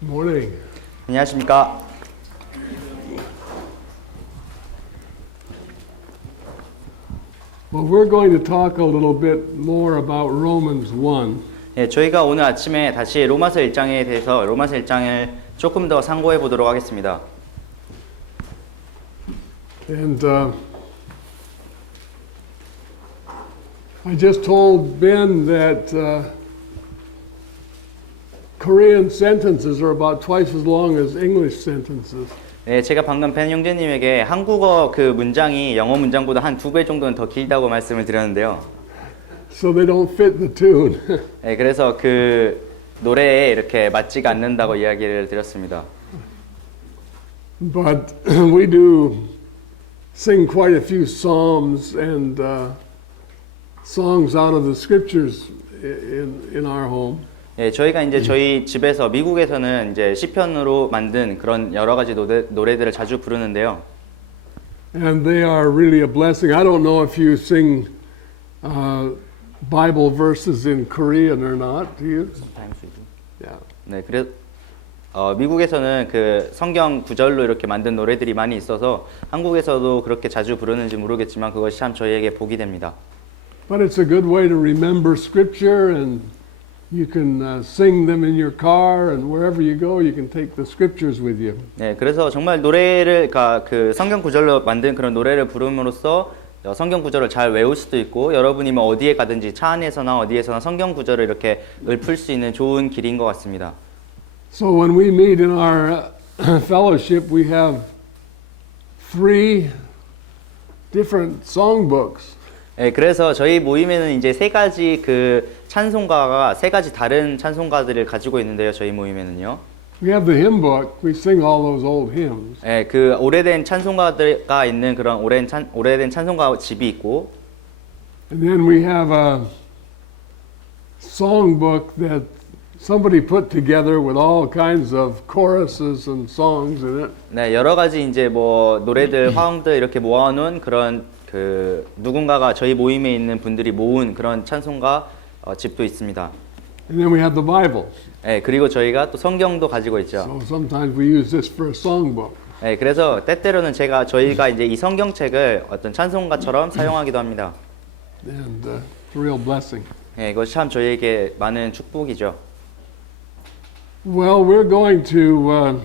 Morning. 안녕하십니까? Well, we're going to talk a little bit more about Romans 1. 예, 저희가 오늘 아침에 다시 로마서 1장에 대해서 로마서 1장을 조금 더 상고해 보도록 하겠습니다. And I just told Ben that Korean sentences are about twice as long as English sentences. 네, 제가 방금 벤 형제님에게 한국어 그 문장이 영어 문장보다 한 2배 정도는 더 길다고 말씀을 드렸는데요. So they don't fit the tune. 네, 그래서 그 노래에 이렇게 맞지가 않는다고 이야기를 드렸습니다. But we do sing quite a few psalms and songs out of the scriptures in our home. 예, 저희가 이제 저희 집에서 미국에서는 이제 시편으로 만든 그런 여러 가지 노래들을 자주 부르는데요. And they are really a blessing. I don't know if you sing Bible verses in Korean or not. Do you? Yeah. 네, 그래 미국에서는 그 성경 구절로 이렇게 만든 노래들이 많이 있어서 한국에서도 그렇게 자주 부르는지 모르겠지만 그것이 참 저희에게 복이 됩니다. But it's a good way to remember scripture, and you can sing them in your car, and wherever you go, you can take the scriptures with you. 네, 그래서 정말 노래를 그 성경 구절로 만든 그런 노래를 부름으로써 성경 구절을 잘 외울 수도 있고 여러분이 뭐 어디에 가든지 차 안에서나 어디에서나 성경 구절을 이렇게 읊을 수 있는 좋은 길인 것 같습니다. So when we meet in our fellowship, we have 3 different songbooks. 네, 그래서 저희 모임에는 이제 3가지 그 찬송가가 3가지 다른 찬송가들을 가지고 있는데요. 저희 모임에는요. We have the hymn book. We sing all those old hymns. 네, 그 오래된 찬송가가 있는 그런 오래된 찬송가 집이 있고, And then we have a songbook that somebody put together with all kinds of choruses and songs in it. 네, 여러 가지 이제 뭐 노래들, 화음들 이렇게 모아놓은 그런 그 누군가가 저희 모임에 있는 분들이 모은 그런 찬송가 집도 있습니다. And then we have the Bible. 네, 그리고 저희가 또 성경도 가지고 있죠. So sometimes we use this for a songbook. 네, 그래서 때때로는 저희가 이제 이 성경책을 어떤 찬송가처럼 사용하기도 합니다. And it's a real blessing. 네, 이것이 참 저희에게 많은 축복이죠. Well, we're going to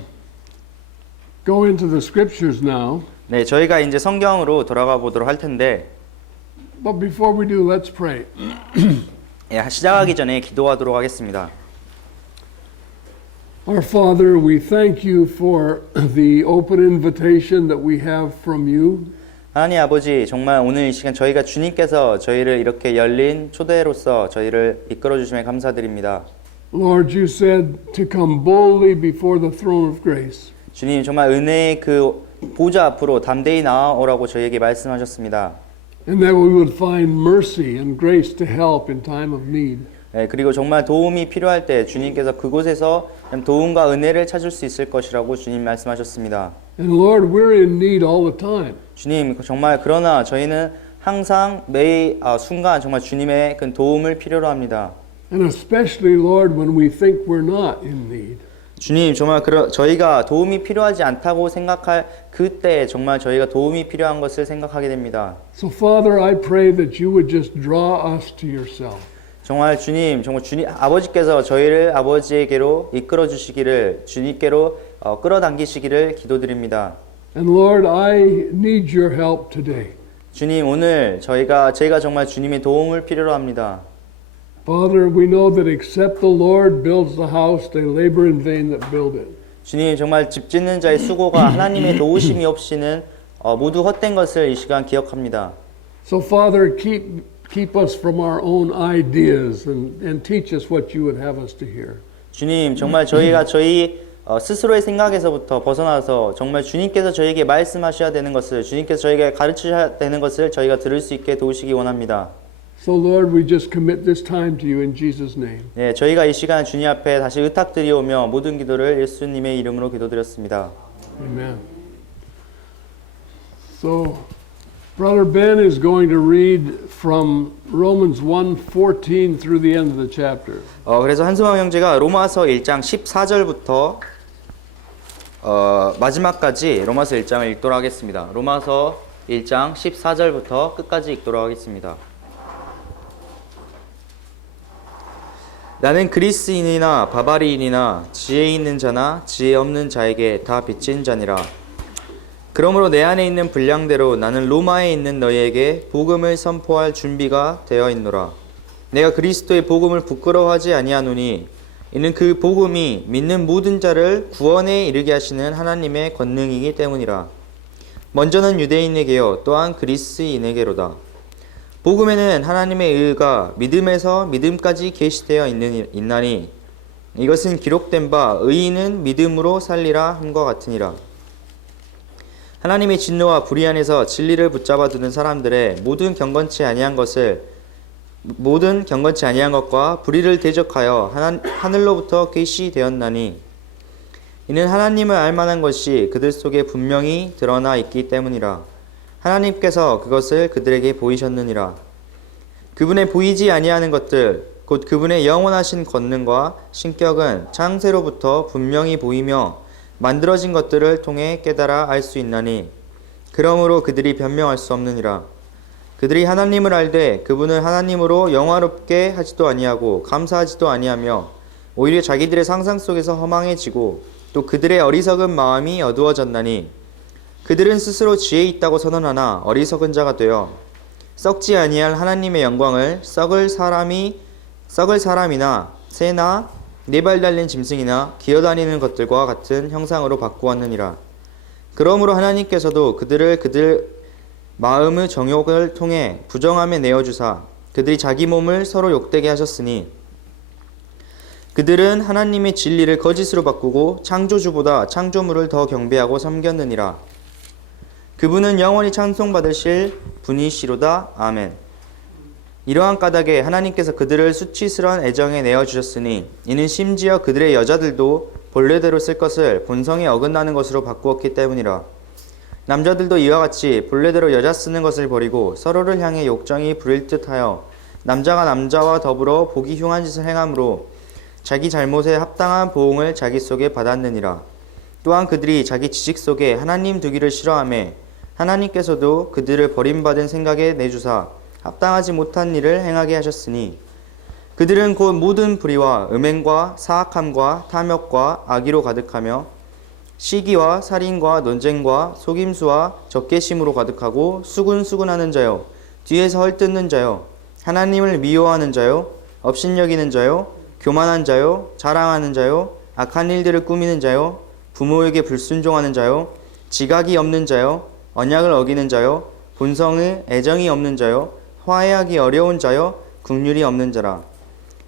go into the scriptures now. 네, 저희가 이제 성경으로 돌아가 보도록 할 텐데, But before we do, let's pray. 예, 시작하기 전에 기도하도록 하겠습니다. Our Father, we thank you for the open invitation that we have from you. 하나님 아버지, 정말 오늘 이 시간 저희가 주님께서 저희를 이렇게 열린 초대로서 저희를 이끌어 주심에 감사드립니다. Lord, you said to come boldly before the throne of grace. 주님, 정말 은혜의 그 보좌 앞으로 담대히 나아오라고 저희에게 말씀하셨습니다. And that we would find mercy and grace to help in time of need. 네, 그리고 정말 도움이 필요할 때 주님께서 그곳에서 도움과 은혜를 찾을 수 있을 것이라고 주님 말씀하셨습니다. And Lord, we're in need all the time. 주님, 정말 그러나 저희는 항상 매일 순간 정말 주님의 그 도움을 필요로 합니다. And especially, Lord, when we think we're not in need. 주님, 정말 저희가 도움이 필요하지 않다고 생각할 그때 정말 저희가 도움이 필요한 것을 생각하게 됩니다. So, Father, I pray that you would just draw us to yourself. 정말 주님 아버지께서 저희를 아버지에게로 이끌어 주시기를 주님께로 끌어당기시기를 기도드립니다. And Lord, I need your help today. 주님, 오늘 제가 정말 주님의 도움을 필요로 합니다. Father, we know that except the Lord builds the house, they labor in vain that build it. 주님, 정말 집 짓는 자의 수고가 하나님의 도우심이 없이는 모두 헛된 것을 이 시간 기억합니다. So, Father, keep us from our own ideas and teach us what you would have us to hear. 주님, 정말 저희가 저희 스스로의 생각에서부터 벗어나서 정말 주님께서 저희에게 말씀하셔야 되는 것을 주님께서 저희에게 가르치셔야 되는 것을 저희가 들을 수 있게 도우시기 원합니다. So, Lord, we just commit this time to you in Jesus' name. 네, 저희가 이 시간 주님 앞에 다시 의탁드리오며 모든 기도를 예수님의 이름으로 기도드렸습니다. Amen. So, Brother Ben is going to read from Romans 1:14 through the end of the chapter. 그래서 한수망 형제가 로마서 1장 14절부터 마지막까지 로마서 1장을 읽도록 하겠습니다. 로마서 1장 14절부터 끝까지 읽도록 하겠습니다. 나는 그리스인이나 바바리인이나 지혜 있는 자나 지혜 없는 자에게 다 빚진 자니라. 그러므로 내 안에 있는 분량대로 나는 로마에 있는 너희에게 복음을 선포할 준비가 되어 있노라. 내가 그리스도의 복음을 부끄러워하지 아니하노니 이는 그 복음이 믿는 모든 자를 구원에 이르게 하시는 하나님의 권능이기 때문이라. 먼저는 유대인에게요 또한 그리스인에게로다. 복음에는 하나님의 의가 믿음에서 믿음까지 계시되어 있나니 이것은 기록된 바 의인은 믿음으로 살리라 함과 같으니라. 하나님의 진노와 불의 안에서 진리를 붙잡아 두는 사람들의 모든 경건치 아니한 것과 불의를 대적하여 하늘로부터 계시되었나니 이는 하나님을 알 만한 것이 그들 속에 분명히 드러나 있기 때문이라. 하나님께서 그것을 그들에게 보이셨느니라. 그분의 보이지 아니하는 것들 곧 그분의 영원하신 권능과 신격은 창세로부터 분명히 보이며 만들어진 것들을 통해 깨달아 알 수 있나니 그러므로 그들이 변명할 수 없느니라. 그들이 하나님을 알되 그분을 하나님으로 영화롭게 하지도 아니하고 감사하지도 아니하며 오히려 자기들의 상상 속에서 허망해지고 또 그들의 어리석은 마음이 어두워졌나니 그들은 스스로 지혜 있다고 선언하나 어리석은 자가 되어 썩지 아니할 하나님의 영광을 썩을 사람이나 새나 네 발 달린 짐승이나 기어다니는 것들과 같은 형상으로 바꾸었느니라. 그러므로 하나님께서도 그들 마음의 정욕을 통해 부정함에 내어주사 그들이 자기 몸을 서로 욕되게 하셨으니 그들은 하나님의 진리를 거짓으로 바꾸고 창조주보다 창조물을 더 경배하고 섬겼느니라. 그분은 영원히 찬송받으실 분이시로다. 아멘. 이러한 까닭에 하나님께서 그들을 수치스러운 애정에 내어주셨으니 이는 심지어 그들의 여자들도 본래대로 쓸 것을 본성에 어긋나는 것으로 바꾸었기 때문이라. 남자들도 이와 같이 본래대로 여자 쓰는 것을 버리고 서로를 향해 욕정이 부릴 듯하여 남자가 남자와 더불어 보기 흉한 짓을 행함으로 자기 잘못에 합당한 보응을 자기 속에 받았느니라. 또한 그들이 자기 지식 속에 하나님 두기를 싫어하매 하나님께서도 그들을 버림받은 생각에 내주사 합당하지 못한 일을 행하게 하셨으니 그들은 곧 모든 불의와 음행과 사악함과 탐욕과 악의로 가득하며 시기와 살인과 논쟁과 속임수와 적개심으로 가득하고 수군수군하는 자요 뒤에서 헐뜯는 자요 하나님을 미워하는 자요 업신여기는 자요 교만한 자요 자랑하는 자요 악한 일들을 꾸미는 자요 부모에게 불순종하는 자요 지각이 없는 자요 언약을 어기는 자요 본성의 애정이 없는 자요 화해하기 어려운 자요 긍휼이 없는 자라.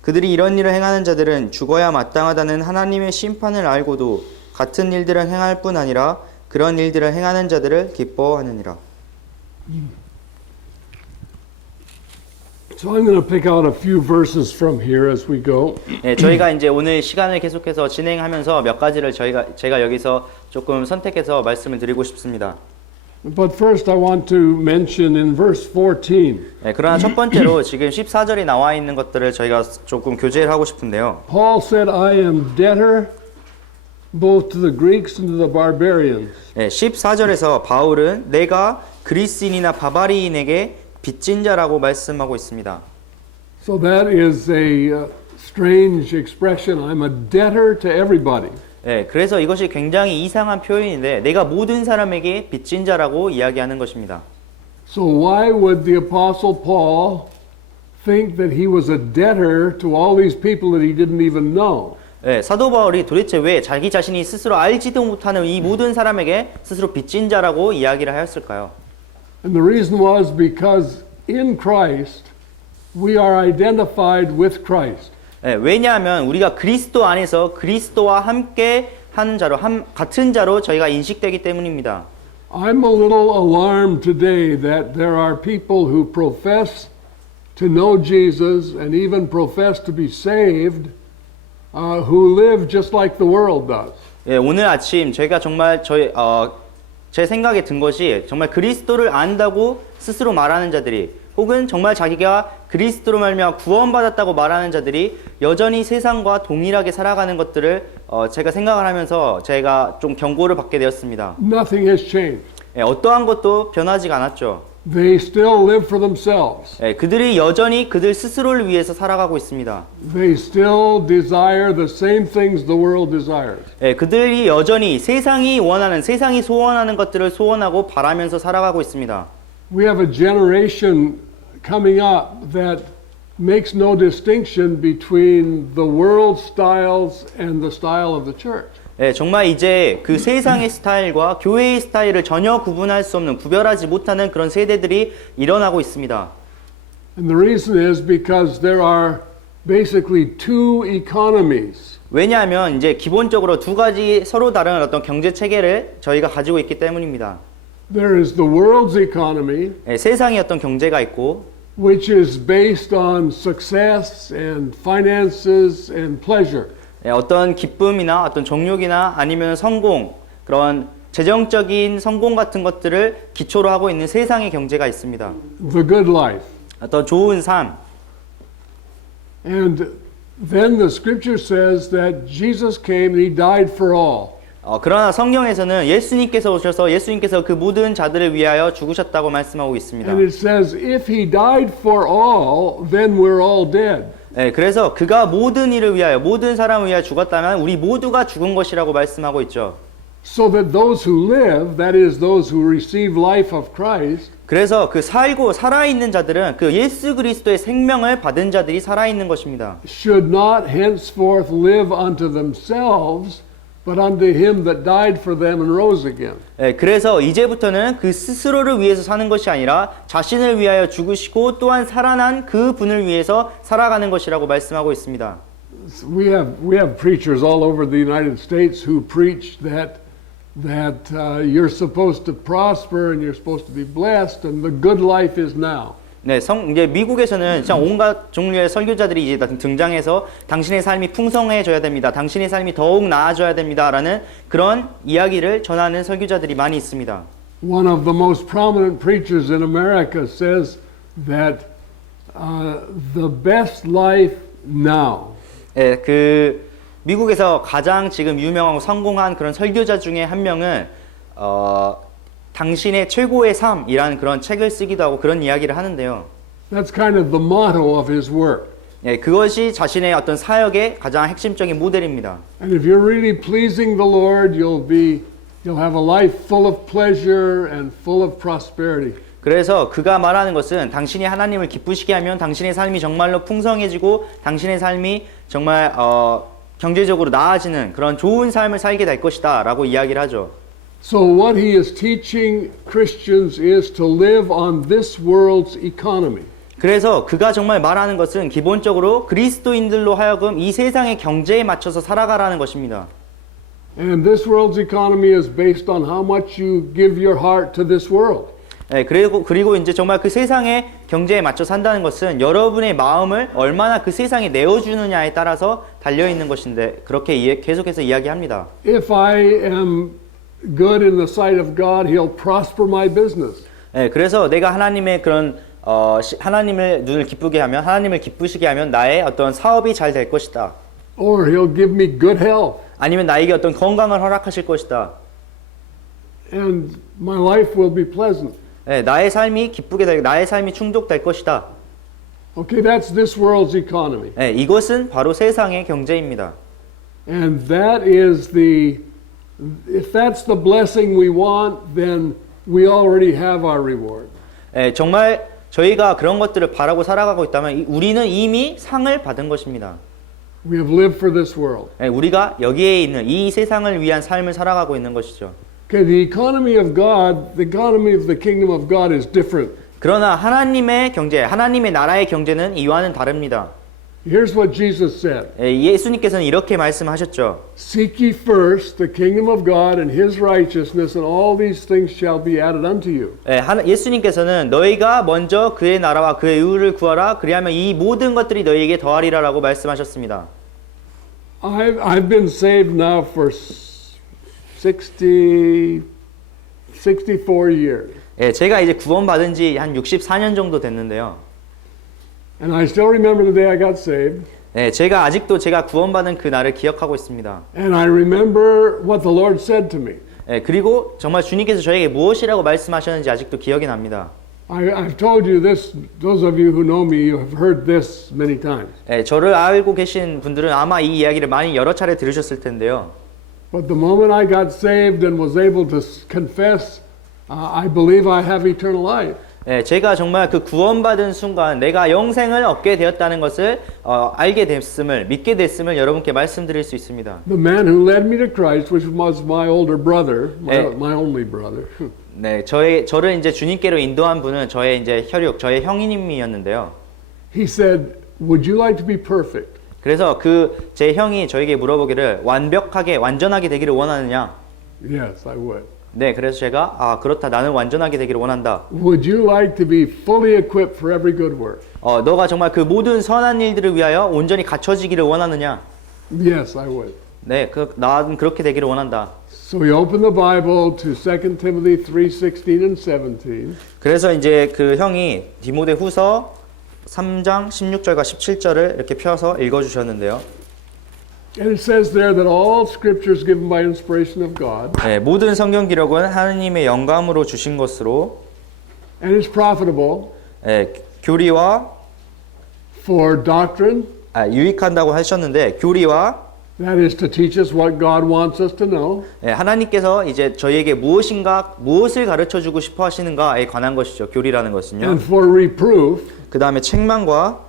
그들이 이런 일을 행하는 자들은 죽어야 마땅하다는 하나님의 심판을 알고도 같은 일들을 행할 뿐 아니라 그런 일들을 행하는 자들을 기뻐하느니라. So I'm going to pick out a few verses from here as we go. 네, 저희가 이제 오늘 시간을 계속해서 진행하면서 몇 가지를 제가 여기서 조금 선택해서 말씀을 드리고 싶습니다. But first I want to mention in verse 14. 네, 그러나 첫 번째로 지금 14절이 나와 있는 것들을 저희가 조금 교제를 하고 싶은데요. Paul said, I am debtor both to the Greeks and to the barbarians. 네, 14절에서 바울은 내가 그리스인이나 바바리인에게 빚진 자라고 말씀하고 있습니다. So that is a strange expression. I'm a debtor to everybody. 네, 그래서 이것이 굉장히 이상한 표현인데 내가 모든 사람에게 빚진 자라고 이야기하는 것입니다. So why would the apostle Paul think that he was a debtor to all these people that he didn't even know? 네, 사도 바울이 도대체 왜 자기 자신이 스스로 알지도 못하는 이 모든 사람에게 스스로 빚진 자라고 이야기를 하였을까요? And the reason was because in Christ we are identified with Christ. 네, 왜냐하면 우리가 그리스도 안에서 그리스도와 함께 하는 자로 같은 자로 저희가 인식되기 때문입니다. I'm a little alarmed today that there are people who profess to know Jesus and even profess to be saved who live just like the world does. 예, 오늘 아침 제가 정말 제 생각에 든 것이 정말 그리스도를 안다고 스스로 말하는 자들이 혹은 정말 자기가 그리스도로 말미암아 구원받았다고 말하는 자들이 여전히 세상과 동일하게 살아가는 것들을 제가 생각을 하면서 제가 좀 경고를 받게 되었습니다. Nothing has changed. 어떠한 것도 변하지가 않았죠. They still live for themselves. 그들이 여전히 그들 스스로를 위해서 살아가고 있습니다. They still desire the same things the world desires. 그들이 여전히 세상이 원하는, 세상이 소원하는 것들을 소원하고 바라면서 살아가고 있습니다. We have a generation coming up that makes no distinction between the world styles and the style of the church. 정말 이제 그 세상의 스타일과 교회의 스타일을 전혀 구분할 수 없는, 구별하지 못하는 그런 세대들이 일어나고 있습니다. And the reason is because there are basically two economies. 왜냐하면 이제 기본적으로 두 가지 서로 다른 어떤 경제 체계를 저희가 가지고 있기 때문입니다. There is the world's economy, 세상의 어떤 경제가 있고, which is based on success and finances and pleasure. 어떤 기쁨이나 어떤 정욕이나 아니면 성공, 그런 재정적인 성공 같은 것들을 기초로 하고 있는 세상의 경제가 있습니다. The good life. 어떤 좋은 삶. And then the scripture says that Jesus came and he died for all. 그러나 성경에서는 예수님께서 오셔서 예수님께서 그 모든 자들을 위하여 죽으셨다고 말씀하고 있습니다. And it says if he died for all, then we're all dead. 그래서 그가 모든 이를 위하여, 모든 사람을 위하여 죽었다면 우리 모두가 죽은 것이라고 말씀하고 있죠. So that those who live, that is those who receive life of Christ, 그래서 그 살고 살아있는 자들은 그 예수 그리스도의 생명을 받은 자들이 살아있는 것입니다. should not henceforth live unto themselves, but unto him that died for them and rose again. 그래서 이제부터는 그 스스로를 위해서 사는 것이 아니라 자신을 위하여 죽으시고 또한 살아난 그 분을 위해서 살아가는 것이라고 말씀하고 있습니다. We have preachers all over the United States who preach that you're supposed to prosper and you're supposed to be blessed and the good life is now. 이제 미국에서는 진짜 온갖 종류의 설교자들이 이제 등장해서 당신의 삶이 풍성해져야 됩니다. 당신의 삶이 더욱 나아져야 됩니다라는 그런 이야기를 전하는 설교자들이 많이 있습니다. One of the most prominent preachers in America says that the best life now. 그 미국에서 가장 지금 유명하고 성공한 그런 설교자 중에 한 명은 당신의 최고의 삶이라는 그런 책을 쓰기도 하고 그런 이야기를 하는데요. That's kind of the motto of his work. 그것이 자신의 어떤 사역의 가장 핵심적인 모델입니다. And if you're really pleasing the Lord, you'll have a life full of pleasure and full of prosperity. 그래서 그가 말하는 것은 당신이 하나님을 기쁘시게 하면 당신의 삶이 정말로 풍성해지고 당신의 삶이 정말 경제적으로 나아지는 그런 좋은 삶을 살게 될 것이다 라고 이야기를 하죠. So what he is teaching Christians is to live on this world's economy. 그래서 그가 정말 말하는 것은 기본적으로 그리스도인들로 하여금 이 세상의 경제에 맞춰서 살아가라는 것입니다. And this world's economy is based on how much you give your heart to this world. 그리고 이제 정말 그 세상의 경제에 맞춰 산다는 것은 여러분의 마음을 얼마나 그 세상에 내어주느냐에 따라서 달려 있는 것인데 그렇게 계속해서 이야기합니다. If I am good in the sight of God, He'll prosper my business. 그래서 내가 하나님의 그런 하나님을 눈을 기쁘게 하면 하나님을 기쁘시게 하면 나의 어떤 사업이 잘 될 것이다. Or He'll give me good health. 아니면 나에게 어떤 건강을 허락하실 것이다. And my life will be pleasant. 나의 삶이 기쁘게 될, 나의 삶이 충족될 것이다. Okay, that's this world's economy. 이것은 바로 세상의 경제입니다. And if that's the blessing we want, then we already have our reward. 정말 저희가 그런 것들을 바라고 살아가고 있다면 우리는 이미 상을 받은 것입니다. We have lived for this world. 우리가 여기에 있는 이 세상을 위한 삶을 살아가고 있는 것이죠. Okay, the economy of God, the economy of the kingdom of God is different. 그러나 하나님의 경제, 하나님의 나라의 경제는 이와는 다릅니다. Here's what Jesus said. 예수님께서는 이렇게 말씀하셨죠. Seek ye first the kingdom of God and His righteousness, and all these things shall be added unto you. 예수님께서는 너희가 먼저 그의 나라와 그의 의를 구하라. 그리하면 이 모든 것들이 너희에게 더하리라라고 말씀하셨습니다. I've been saved now for 64 years. 예, 제가 이제 구원받은 지 한 64년 정도 됐는데요. And I still remember the day I got saved. 예, 제가 아직도 제가 구원받은 그 날을 기억하고 있습니다. And I remember what the Lord said to me. 예, 그리고 정말 주님께서 저에게 무엇이라고 말씀하셨는지 아직도 기억이 납니다. I've told you this, those of you who know me, you have heard this many times. 예, 저를 알고 계신 분들은 아마 이 이야기를 많이 여러 차례 들으셨을 텐데요. But the moment I got saved and was able to confess, I believe I have eternal life. 예, 제가 정말 그 구원받은 순간 내가 영생을 얻게 되었다는 것을 알게 됐음을, 믿게 됐음을 여러분께 말씀드릴 수 있습니다. The man who led me to Christ, which was my older brother, Eh. my only brother, 네, 저를 이제 주님께로 인도한 분은 저의 이제 혈육, 저의 형님이었는데요. he said, "Would you like to be perfect?" 그래서 제 형이 저에게 물어보기를 완벽하게, 완전하게 되기를 원하느냐? Yes, I would. 네, 그래서 제가 그렇다, 나는 완전하게 되기를 원한다. Would you like to be fully equipped for every good work? 너가 정말 그 모든 선한 일들을 위하여 온전히 갖춰지기를 원하느냐? Yes, I would. 네, 나는 그렇게 되기를 원한다. So we open the Bible to 2 Timothy 3:16 and 17. 그래서 이제 그 형이 디모데후서 3장 16절과 17절을 이렇게 펴서 읽어주셨는데요. And it says there that all scripture is given by inspiration of God 네, 모든 성경 기록은 하느님의 영감으로 주신 것으로 and is profitable 교리와 for doctrine, 유익한다고 하셨는데 교리와 that is to teach us what God wants us to know, 하나님께서 이제 저희에게 무엇을 가르쳐 주고 싶어 하시는가에 관한 것이죠. 교리라는 것은요. and for reproof, 그 다음에 책망과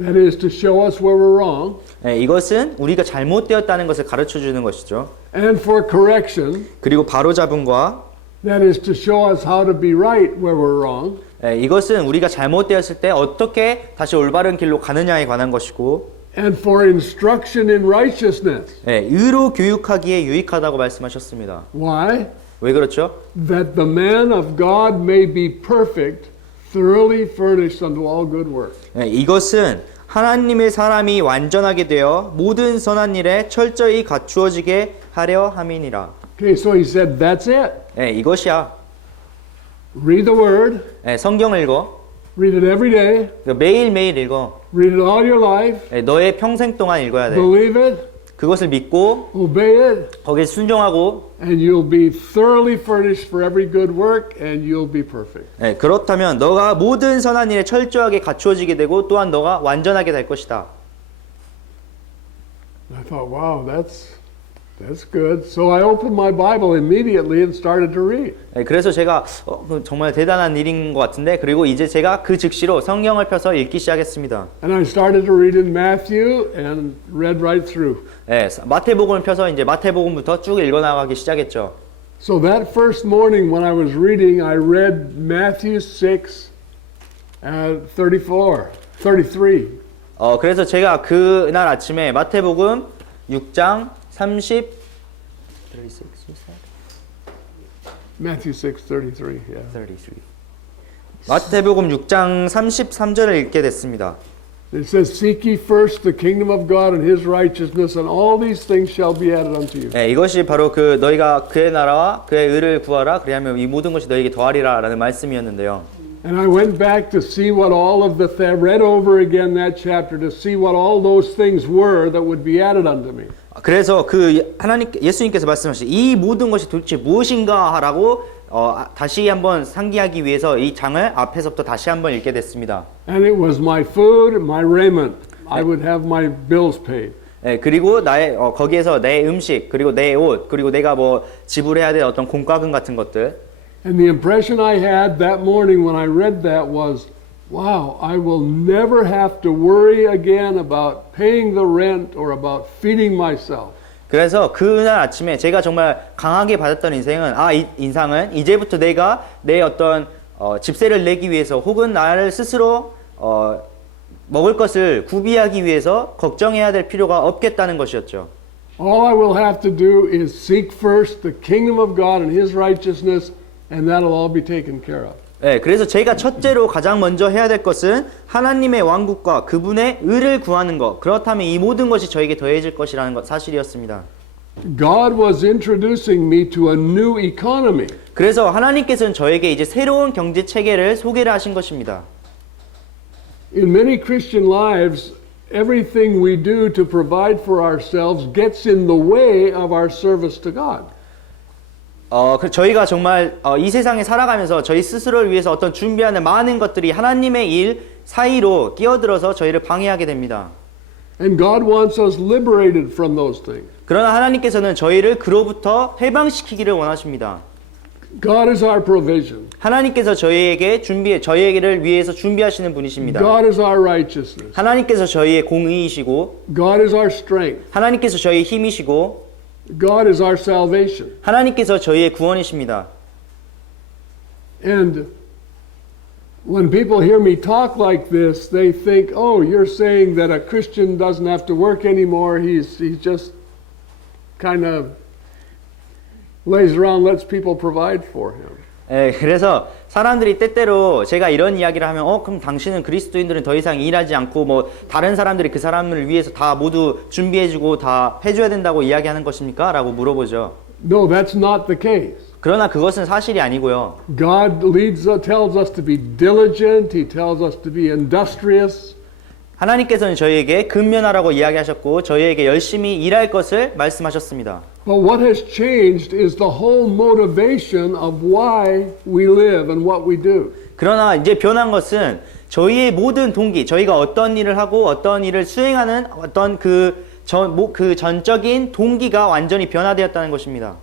that is to show us where we're wrong, 이것은 우리가 잘못되었다는 것을 가르쳐 주는 것이죠. and for correction, 그리고 바로잡음과 that is to show us how to be right where we're wrong, 이것은 우리가 잘못되었을 때 어떻게 다시 올바른 길로 가느냐에 관한 것이고 and for instruction in righteousness. 의로 교육하기에 유익하다고 말씀하셨습니다. Why? 왜 그렇죠? That the man of God may be perfect, thoroughly furnished unto all good work. 이것은 하나님의 사람이 완전하게 되어 모든 선한 일에 철저히 갖추어지게 하려 함이니라. Okay, so he said, that's it. 이것이야. Read the word, 성경을 읽어. read it every day, 매일매일 읽어. read it all your life, 너의 평생 동안 읽어야 돼. believe it, 그것을 믿고 obey it, 거기에 순종하고 and you'll be thoroughly furnished for every good work, and you'll be perfect. 그렇다면 너가 모든 선한 일에 철저하게 갖추어지게 되고 또한 너가 완전하게 될 것이다. I thought, wow, that's good. So I opened my Bible immediately and started to read. 그래서 제가 정말 대단한 일인 것 같은데 그리고 이제 제가 그 즉시로 성경을 펴서 읽기 시작했습니다. And I started to read in Matthew and read right through. 마태복음을 펴서 이제 마태복음부터 쭉 읽어나가기 시작했죠. So that first morning when I was reading, I read Matthew 6, 33. 그래서 제가 그날 아침에 마태복음 6장 36, Matthew 6:33. Yeah. 33. 마태복음 6장 33절을 읽게 됐습니다. It says, "Seek ye first the kingdom of God and His righteousness, and all these things shall be added unto you." 이것이 바로 너희가 그의 나라와 그의 의를 구하라. 그리하면 이 모든 것이 너희에게 더하리라라는 말씀이었는데요. And I went back to see what all of read over again that chapter to see what all those things were that would be added unto me. 그래서 예수님께서 말씀하신 이 모든 것이 도대체 무엇인가라고 다시 한번 상기하기 위해서 이 장을 앞에서부터 다시 한번 읽게 됐습니다. And it was my food, my raiment. I would have my bills paid. 그리고 거기에서 내 음식 그리고 내 옷 그리고 내가 지불해야 될 어떤 공과금 같은 것들. And the impression I had that morning when I read that was, wow, I will never have to worry again about paying the rent or about feeding myself. 그래서 그날 아침에 제가 정말 강하게 받았던 인상은 이제부터 내가 내 어떤 집세를 내기 위해서 혹은 나를 스스로 먹을 것을 구비하기 위해서 걱정해야 될 필요가 없겠다는 것이었죠. All I will have to do is seek first the kingdom of God and His righteousness, and that'll all be taken care of. 그래서 제가 첫째로 가장 먼저 해야 될 것은 하나님의 왕국과 그분의 의를 구하는 것. 그렇다면 이 모든 것이 저에게 더해질 것이라는 것 사실이었습니다. God was introducing me to a new economy. 그래서 하나님께서는 저에게 이제 새로운 경제 체계를 소개를 하신 것입니다. In many Christian lives, everything we do to provide for ourselves gets in the way of our service to God. 저희가 정말 이 세상에 살아가면서 저희 스스로를 위해서 어떤 준비하는 많은 것들이 하나님의 일 사이로 끼어들어서 저희를 방해하게 됩니다. And God wants us liberated from those things. 그러나 하나님께서는 저희를 그로부터 해방시키기를 원하십니다. God is our provision. 하나님께서 저희를 위해서 준비하시는 분이십니다. God is our righteousness. 하나님께서 저희의 공의이시고, God is our strength. 하나님께서 저희의 힘이시고, God is our salvation. 하나님께서 저희의 구원이십니다. And when people hear me talk like this, they think, oh, you're saying that a Christian doesn't have to work anymore. He's just kind of lays around, lets people provide for him. 그래서 사람들이 때때로 제가 이런 이야기를 하면 그럼 당신은 그리스도인들은 더 이상 일하지 않고 뭐 다른 사람들이 그 사람을 위해서 다 모두 준비해주고 다 해줘야 된다고 이야기하는 것입니까? 라고 물어보죠. No, that's not the case. 그러나 그것은 사실이 아니고요. God tells us to be diligent. He tells us to be industrious. 하나님께서는 저희에게 근면하라고 이야기하셨고 저희에게 열심히 일할 것을 말씀하셨습니다. But what has changed is the whole motivation of why we live and what we do. 그러나 이제 변한 것은 저희의 모든 동기, 저희가 어떤 일을 하고 어떤 일을 수행하는 어떤 그 전적인 동기가 완전히 변화되었다는 것입니다.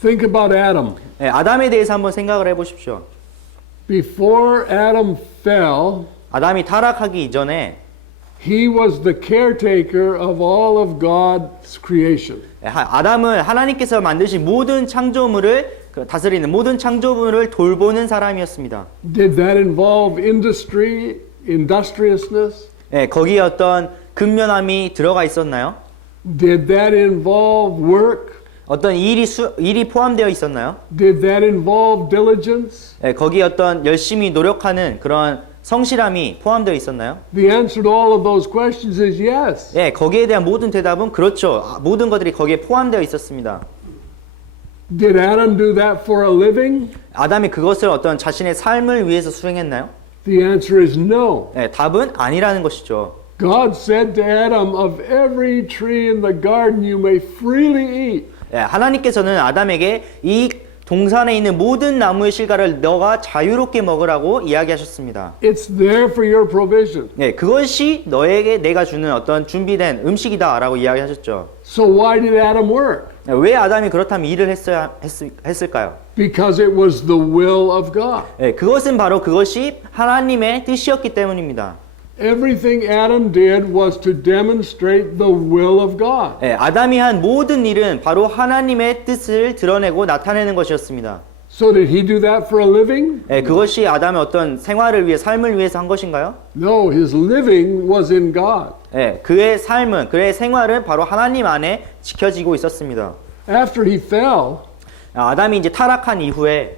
Think about Adam. 아담에 대해서 한번 생각을 해보십시오. Before Adam fell, 아담이 타락하기 이전에 he was the caretaker of all of God's creation. 아담은 하나님께서 만드신 모든 창조물을 다스리는 모든 창조물을 돌보는 사람이었습니다. Did that involve industriousness? 거기에 어떤 근면함이 들어가 있었나요? Did that involve work? 어떤 일이 포함되어 있었나요? Did that involve diligence? 거기에 어떤 열심히 노력하는 그런 성실함이 포함되어 있었나요? The answer to all of those questions is yes. 거기에 대한 모든 대답은 그렇죠. 모든 것들이 거기에 포함되어 있었습니다. Did Adam do that for a living? 아담이 그것을 어떤 자신의 삶을 위해서 수행했나요? The answer is no. 답은 아니라는 것이죠. God said to Adam, of every tree in the garden you may freely eat. 하나님께서는 아담에게 이 동산에 있는 모든 나무의 실과를 너가 자유롭게 먹으라고 이야기하셨습니다. It's there for your provision. 그것이 너에게 내가 주는 어떤 준비된 음식이다라고 이야기하셨죠. So why did Adam work? 왜 아담이 그렇다면 일을 했을까요? Because it was the will of God. 그것은 바로 그것이 하나님의 뜻이었기 때문입니다. Everything Adam did was to demonstrate the will of God. 아담이 한 모든 일은 바로 하나님의 뜻을 드러내고 나타내는 것이었습니다. So did he do that for a living? 그것이 아담의 어떤 생활을 위해 삶을 위해서 한 것인가요? No, his living was in God. 그의 삶은 그의 생활은 바로 하나님 안에 지켜지고 있었습니다. After he fell, 아담이 이제 타락한 이후에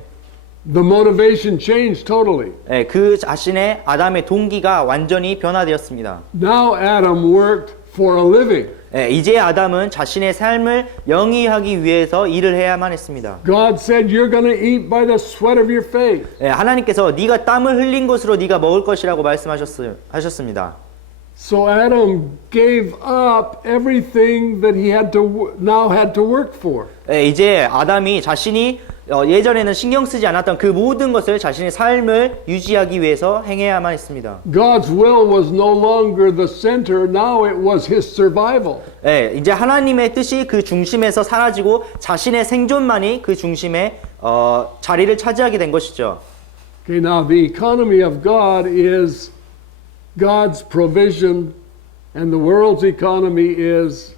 the motivation changed totally. 그 자신의 아담의 동기가 완전히 변화되었습니다. Now Adam worked for a living. 이제 아담은 자신의 삶을 영위하기 위해서 일을 해야만 했습니다. God said, "You're going to eat by the sweat of your face." 하나님께서 네가 땀을 흘린 것으로 네가 먹을 것이라고 말씀하셨습니다. So Adam gave up everything that he now had to work for. 이제 아담이 자신이 예전에는 신경 쓰지 않았던 그 모든 것을 자신의 삶을 유지하기 위해서 행해야만 했습니다. God's will was no longer the center. Now it was his survival. 이제 하나님의 뜻이 그 중심에서 사라지고 자신의 생존만이 그 중심에 자리를 차지하게 된 것이죠. Okay, now the economy of God is God's provision, and the world's economy is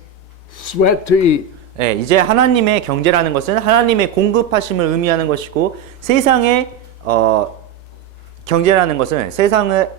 sweat to eat. 이제 하나님의 경제라는 것은 하나님의 공급하심을 의미하는 것이고 세상의 경제라는 것은 세상을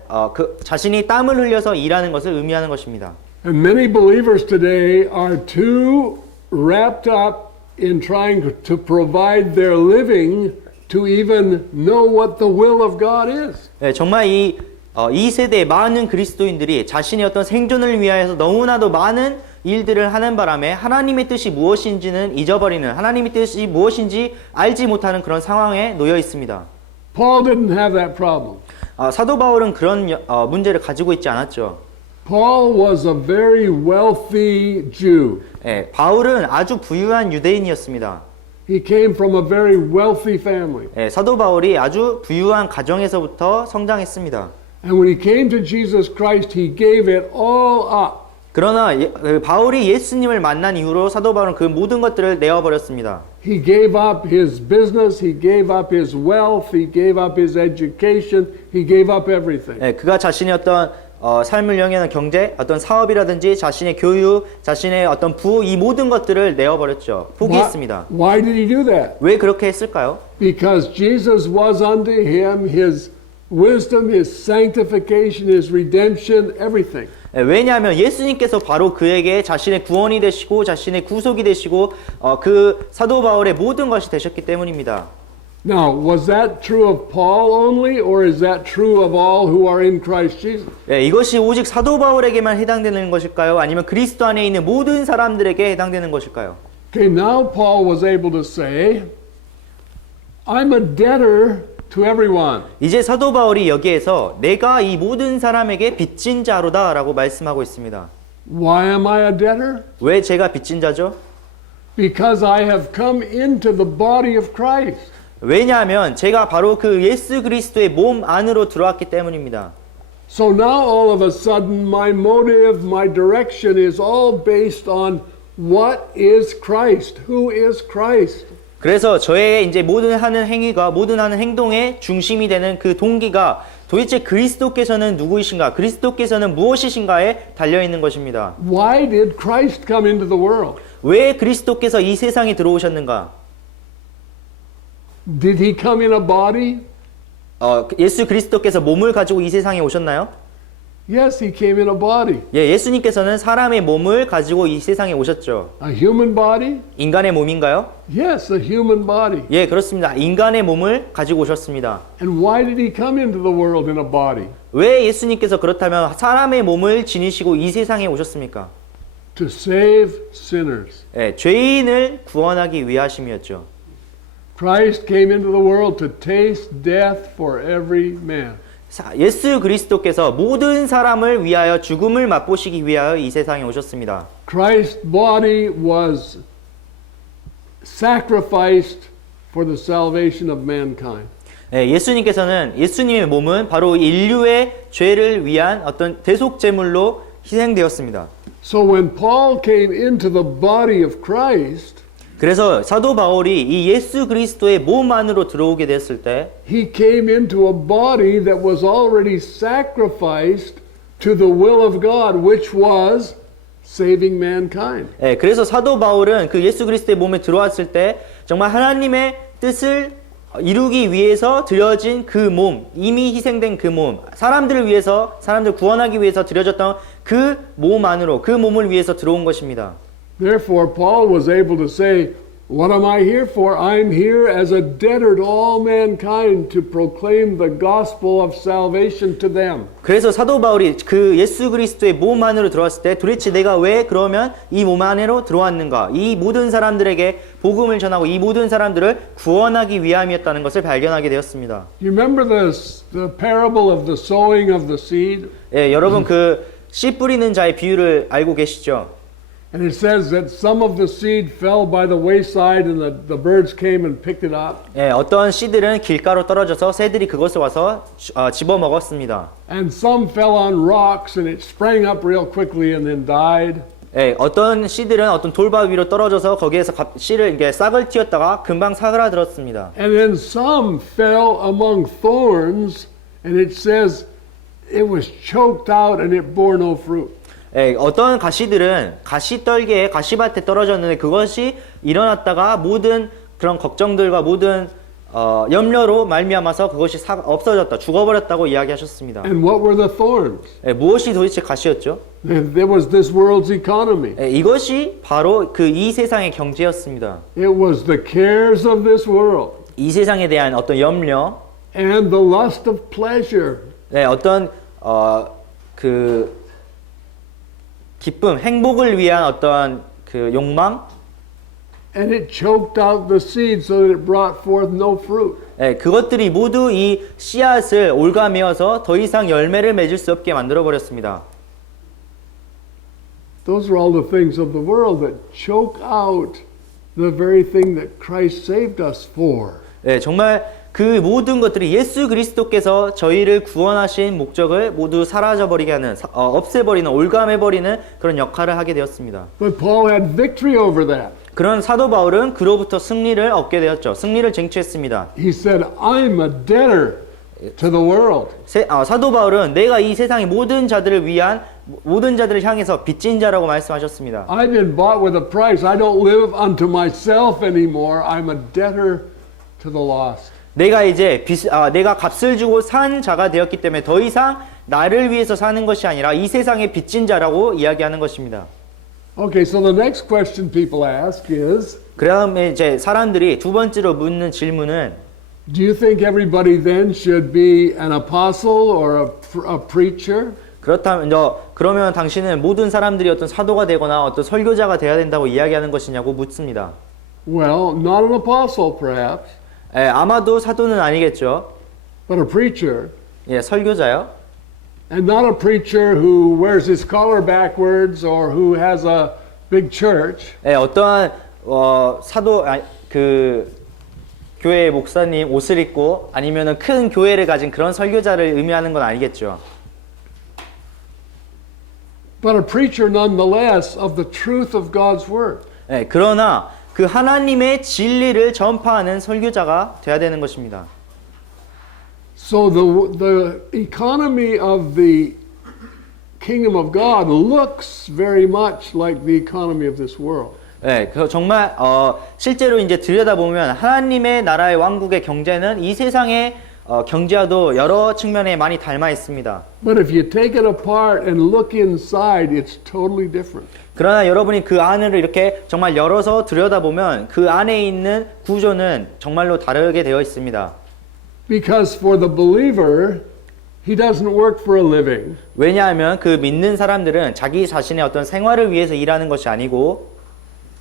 자신이 땀을 흘려서 일하는 것을 의미하는 것입니다. And many believers today are too wrapped up in trying to provide their living to even know what the will of God is. 정말 이 세대의 많은 그리스도인들이 자신의 어떤 생존을 위하여서 너무나도 많은 일들을 하는 바람에 하나님의 뜻이 무엇인지는 잊어버리는, 하나님의 뜻이 무엇인지 알지 못하는 그런 상황에 놓여 있습니다. Paul didn't have that problem. 사도 바울은 그런 문제를 가지고 있지 않았죠. Paul was a very wealthy Jew. 예, 바울은 아주 부유한 유대인이었습니다. He came from a very wealthy family. 예, 사도 바울이 아주 부유한 가정에서부터 성장했습니다. And when he came to Jesus Christ, he gave it all up. 그러나 바울이 예수님을 만난 이후로 사도 바울은 그 모든 것들을 내어버렸습니다. He gave up his business, he gave up his wealth, he gave up his education, he gave up everything. 예, 그가 자신의 어떤 삶을 영위하는 경제, 어떤 사업이라든지 자신의 교육, 자신의 어떤 부, 이 모든 것들을 내어버렸죠. 포기했습니다. Why did he do that? 왜 그렇게 했을까요? Because Jesus was unto him his wisdom, his sanctification, his redemption, everything. 예, 왜냐하면 예수님께서 바로 그에게 자신의 구원이 되시고 자신의 구속이 되시고 그 사도 바울의 모든 것이 되셨기 때문입니다. Now, was that true of Paul only, or is that true of all who are in Christ Jesus? 예, 이것이 오직 사도 바울에게만 해당되는 것일까요? 아니면 그리스도 안에 있는 모든 사람들에게 해당되는 것일까요? Okay, now Paul was able to say, I'm a debtor to everyone. 이제 사도 바울이 여기에서 내가 이 모든 사람에게 빚진 자로다라고 말씀하고 있습니다. Why am I a debtor? 왜 제가 빚진 자죠? Because I have come into the body of Christ. 왜냐하면 제가 바로 그 예수 그리스도의 몸 안으로 들어왔기 때문입니다. So now all of a sudden my motive, my direction is all based on what is Christ? Who is Christ? 그래서 저의 이제 모든 하는 행위가 모든 하는 행동의 중심이 되는 그 동기가 도대체 그리스도께서는 누구이신가? 그리스도께서는 무엇이신가에 달려 있는 것입니다. Why did Christ come into the world? 왜 그리스도께서 이 세상에 들어오셨는가? Did he come in a body? 예수 그리스도께서 몸을 가지고 이 세상에 오셨나요? Yes, he came in a body. 예, 예수님께서는 사람의 몸을 가지고 이 세상에 오셨죠. A human body? 인간의 몸인가요? Yes, a human body. 예, 그렇습니다. 인간의 몸을 가지고 오셨습니다. And why did he come into the world in a body? 왜 예수님께서 그렇다면 사람의 몸을 지니시고 이 세상에 오셨습니까? To save sinners. 예, 죄인을 구원하기 위하심이었죠. Christ came into the world to taste death for every man. 예수 그리스도께서 모든 사람을 위하여 죽음을 맛보시기 위하여 이 세상에 오셨습니다. Christ's body was sacrificed for the salvation of mankind. 예, 예수님의 몸은 바로 인류의 죄를 위한 어떤 대속 제물로 희생되었습니다. So when Paul came into the body of Christ, 그래서 사도 바울이 이 예수 그리스도의 몸 안으로 들어오게 됐을 때 he came into a body that was already sacrificed to the will of God, which was saving mankind. 예, 그래서 사도 바울은 그 예수 그리스도의 몸에 들어왔을 때 정말 하나님의 뜻을 이루기 위해서 드려진 그 몸, 이미 희생된 그 몸, 사람들을 위해서, 사람들 구원하기 위해서 드려졌던 그 몸 안으로, 그 몸을 위해서 들어온 것입니다. Therefore, Paul was able to say, what am I here for? I'm here as a debtor to all mankind to proclaim the gospel of salvation to them. 그래서 사도 바울이 그 예수 그리스도의 몸 안으로 들어왔을 때 도대체 내가 왜 그러면 이 몸 안으로 들어왔는가? 이 모든 사람들에게 복음을 전하고 이 모든 사람들을 구원하기 위함이었다는 것을 발견하게 되었습니다. You remember the parable of the sowing of the seed? 예, 여러분 그 씨 뿌리는 자의 비유를 알고 계시죠? And it says that some of the seed fell by the wayside and the birds came and picked it up. 예, 어떤 씨들은 길가로 떨어져서 새들이 그것을 와서 집어 먹었습니다. And some fell on rocks and it sprang up real quickly and then died. 예, 어떤 씨들은 어떤 돌바 위로 떨어져서 거기에서 씨를 이게 싹을 틔웠다가 금방 사그라들었습니다. And then some fell among thorns and it says it was choked out and it bore no fruit. 예, 어떤 가시들은 가시떨기에 가시밭에 떨어졌는데 그것이 일어났다가 모든 그런 걱정들과 모든 염려로 말미암아서 그것이 없어졌다, 죽어버렸다고 이야기하셨습니다. And what were the thorns? 예, 무엇이 도대체 가시였죠? There was this world's economy. 예, 이것이 바로 그 이 세상의 경제였습니다. It was the cares of this world 이 세상에 대한 어떤 염려, and the lust of pleasure. 예, 어떤 그 기쁨, 행복을 위한 어떤 그 욕망, and it choked out the seed so that it brought forth no fruit. 예, 그것들이 모두 이 씨앗을 올가매어서 더 이상 열매를 맺을 수 없게 만들어 버렸습니다. Those are all the things of the world that choke out the very thing that Christ saved us for. 예, 정말 그 모든 것들이 예수 그리스도께서 저희를 구원하신 목적을 모두 사라져버리게 하는, 없애버리는, 올가매버리는 그런 역할을 하게 되었습니다. But Paul had victory over that. 그런 사도 바울은 그로부터 승리를 얻게 되었죠. 승리를 쟁취했습니다. He said, I'm a debtor to the world. 사도 바울은 내가 이 세상의 모든 자들을 위한, 모든 자들을 향해서 빚진 자라고 말씀하셨습니다. I've been bought with a price. I don't live unto myself anymore. I'm a debtor to the lost. 내가 이제 내가 값을 주고 산 자가 되었기 때문에 더 이상 나를 위해서 사는 것이 아니라 이 세상의 빚진 자라고 이야기하는 것입니다. Okay, so the next question people ask is, 그다음에 이제 사람들이 두 번째로 묻는 질문은 do you think everybody then should be an apostle or a preacher? 그러면 당신은 모든 사람들이 어떤 사도가 되거나 어떤 설교자가 되어야 된다고 이야기하는 것이냐고 묻습니다. Well, not an apostle perhaps, 예, 아마도 사도는 아니겠죠. but a preacher. 예, 설교자요. And not a preacher who wears his collar backwards or who has a big church. 예, 어떠한 그 교회 목사님 옷을 입고 아니면은 큰 교회를 가진 그런 설교자를 의미하는 건 아니겠죠. But a preacher nonetheless of the truth of God's word. 예, 그러나 그 하나님의 진리를 전파하는 설교자가 돼야 되는 것입니다. So the economy of the kingdom of God looks very much like the economy of this world. 예, 정말 실제로 이제 들여다보면 하나님의 나라의 왕국의 경제는 이 세상의 경제와도 여러 측면에 많이 닮아 있습니다. But if you take it apart and look inside, it's totally different. 그러나 여러분이 그 안을 이렇게 정말 열어서 들여다보면 그 안에 있는 구조는 정말로 다르게 되어 있습니다. Because for the believer, he doesn't work for a living. 왜냐하면 그 믿는 사람들은 자기 자신의 어떤 생활을 위해서 일하는 것이 아니고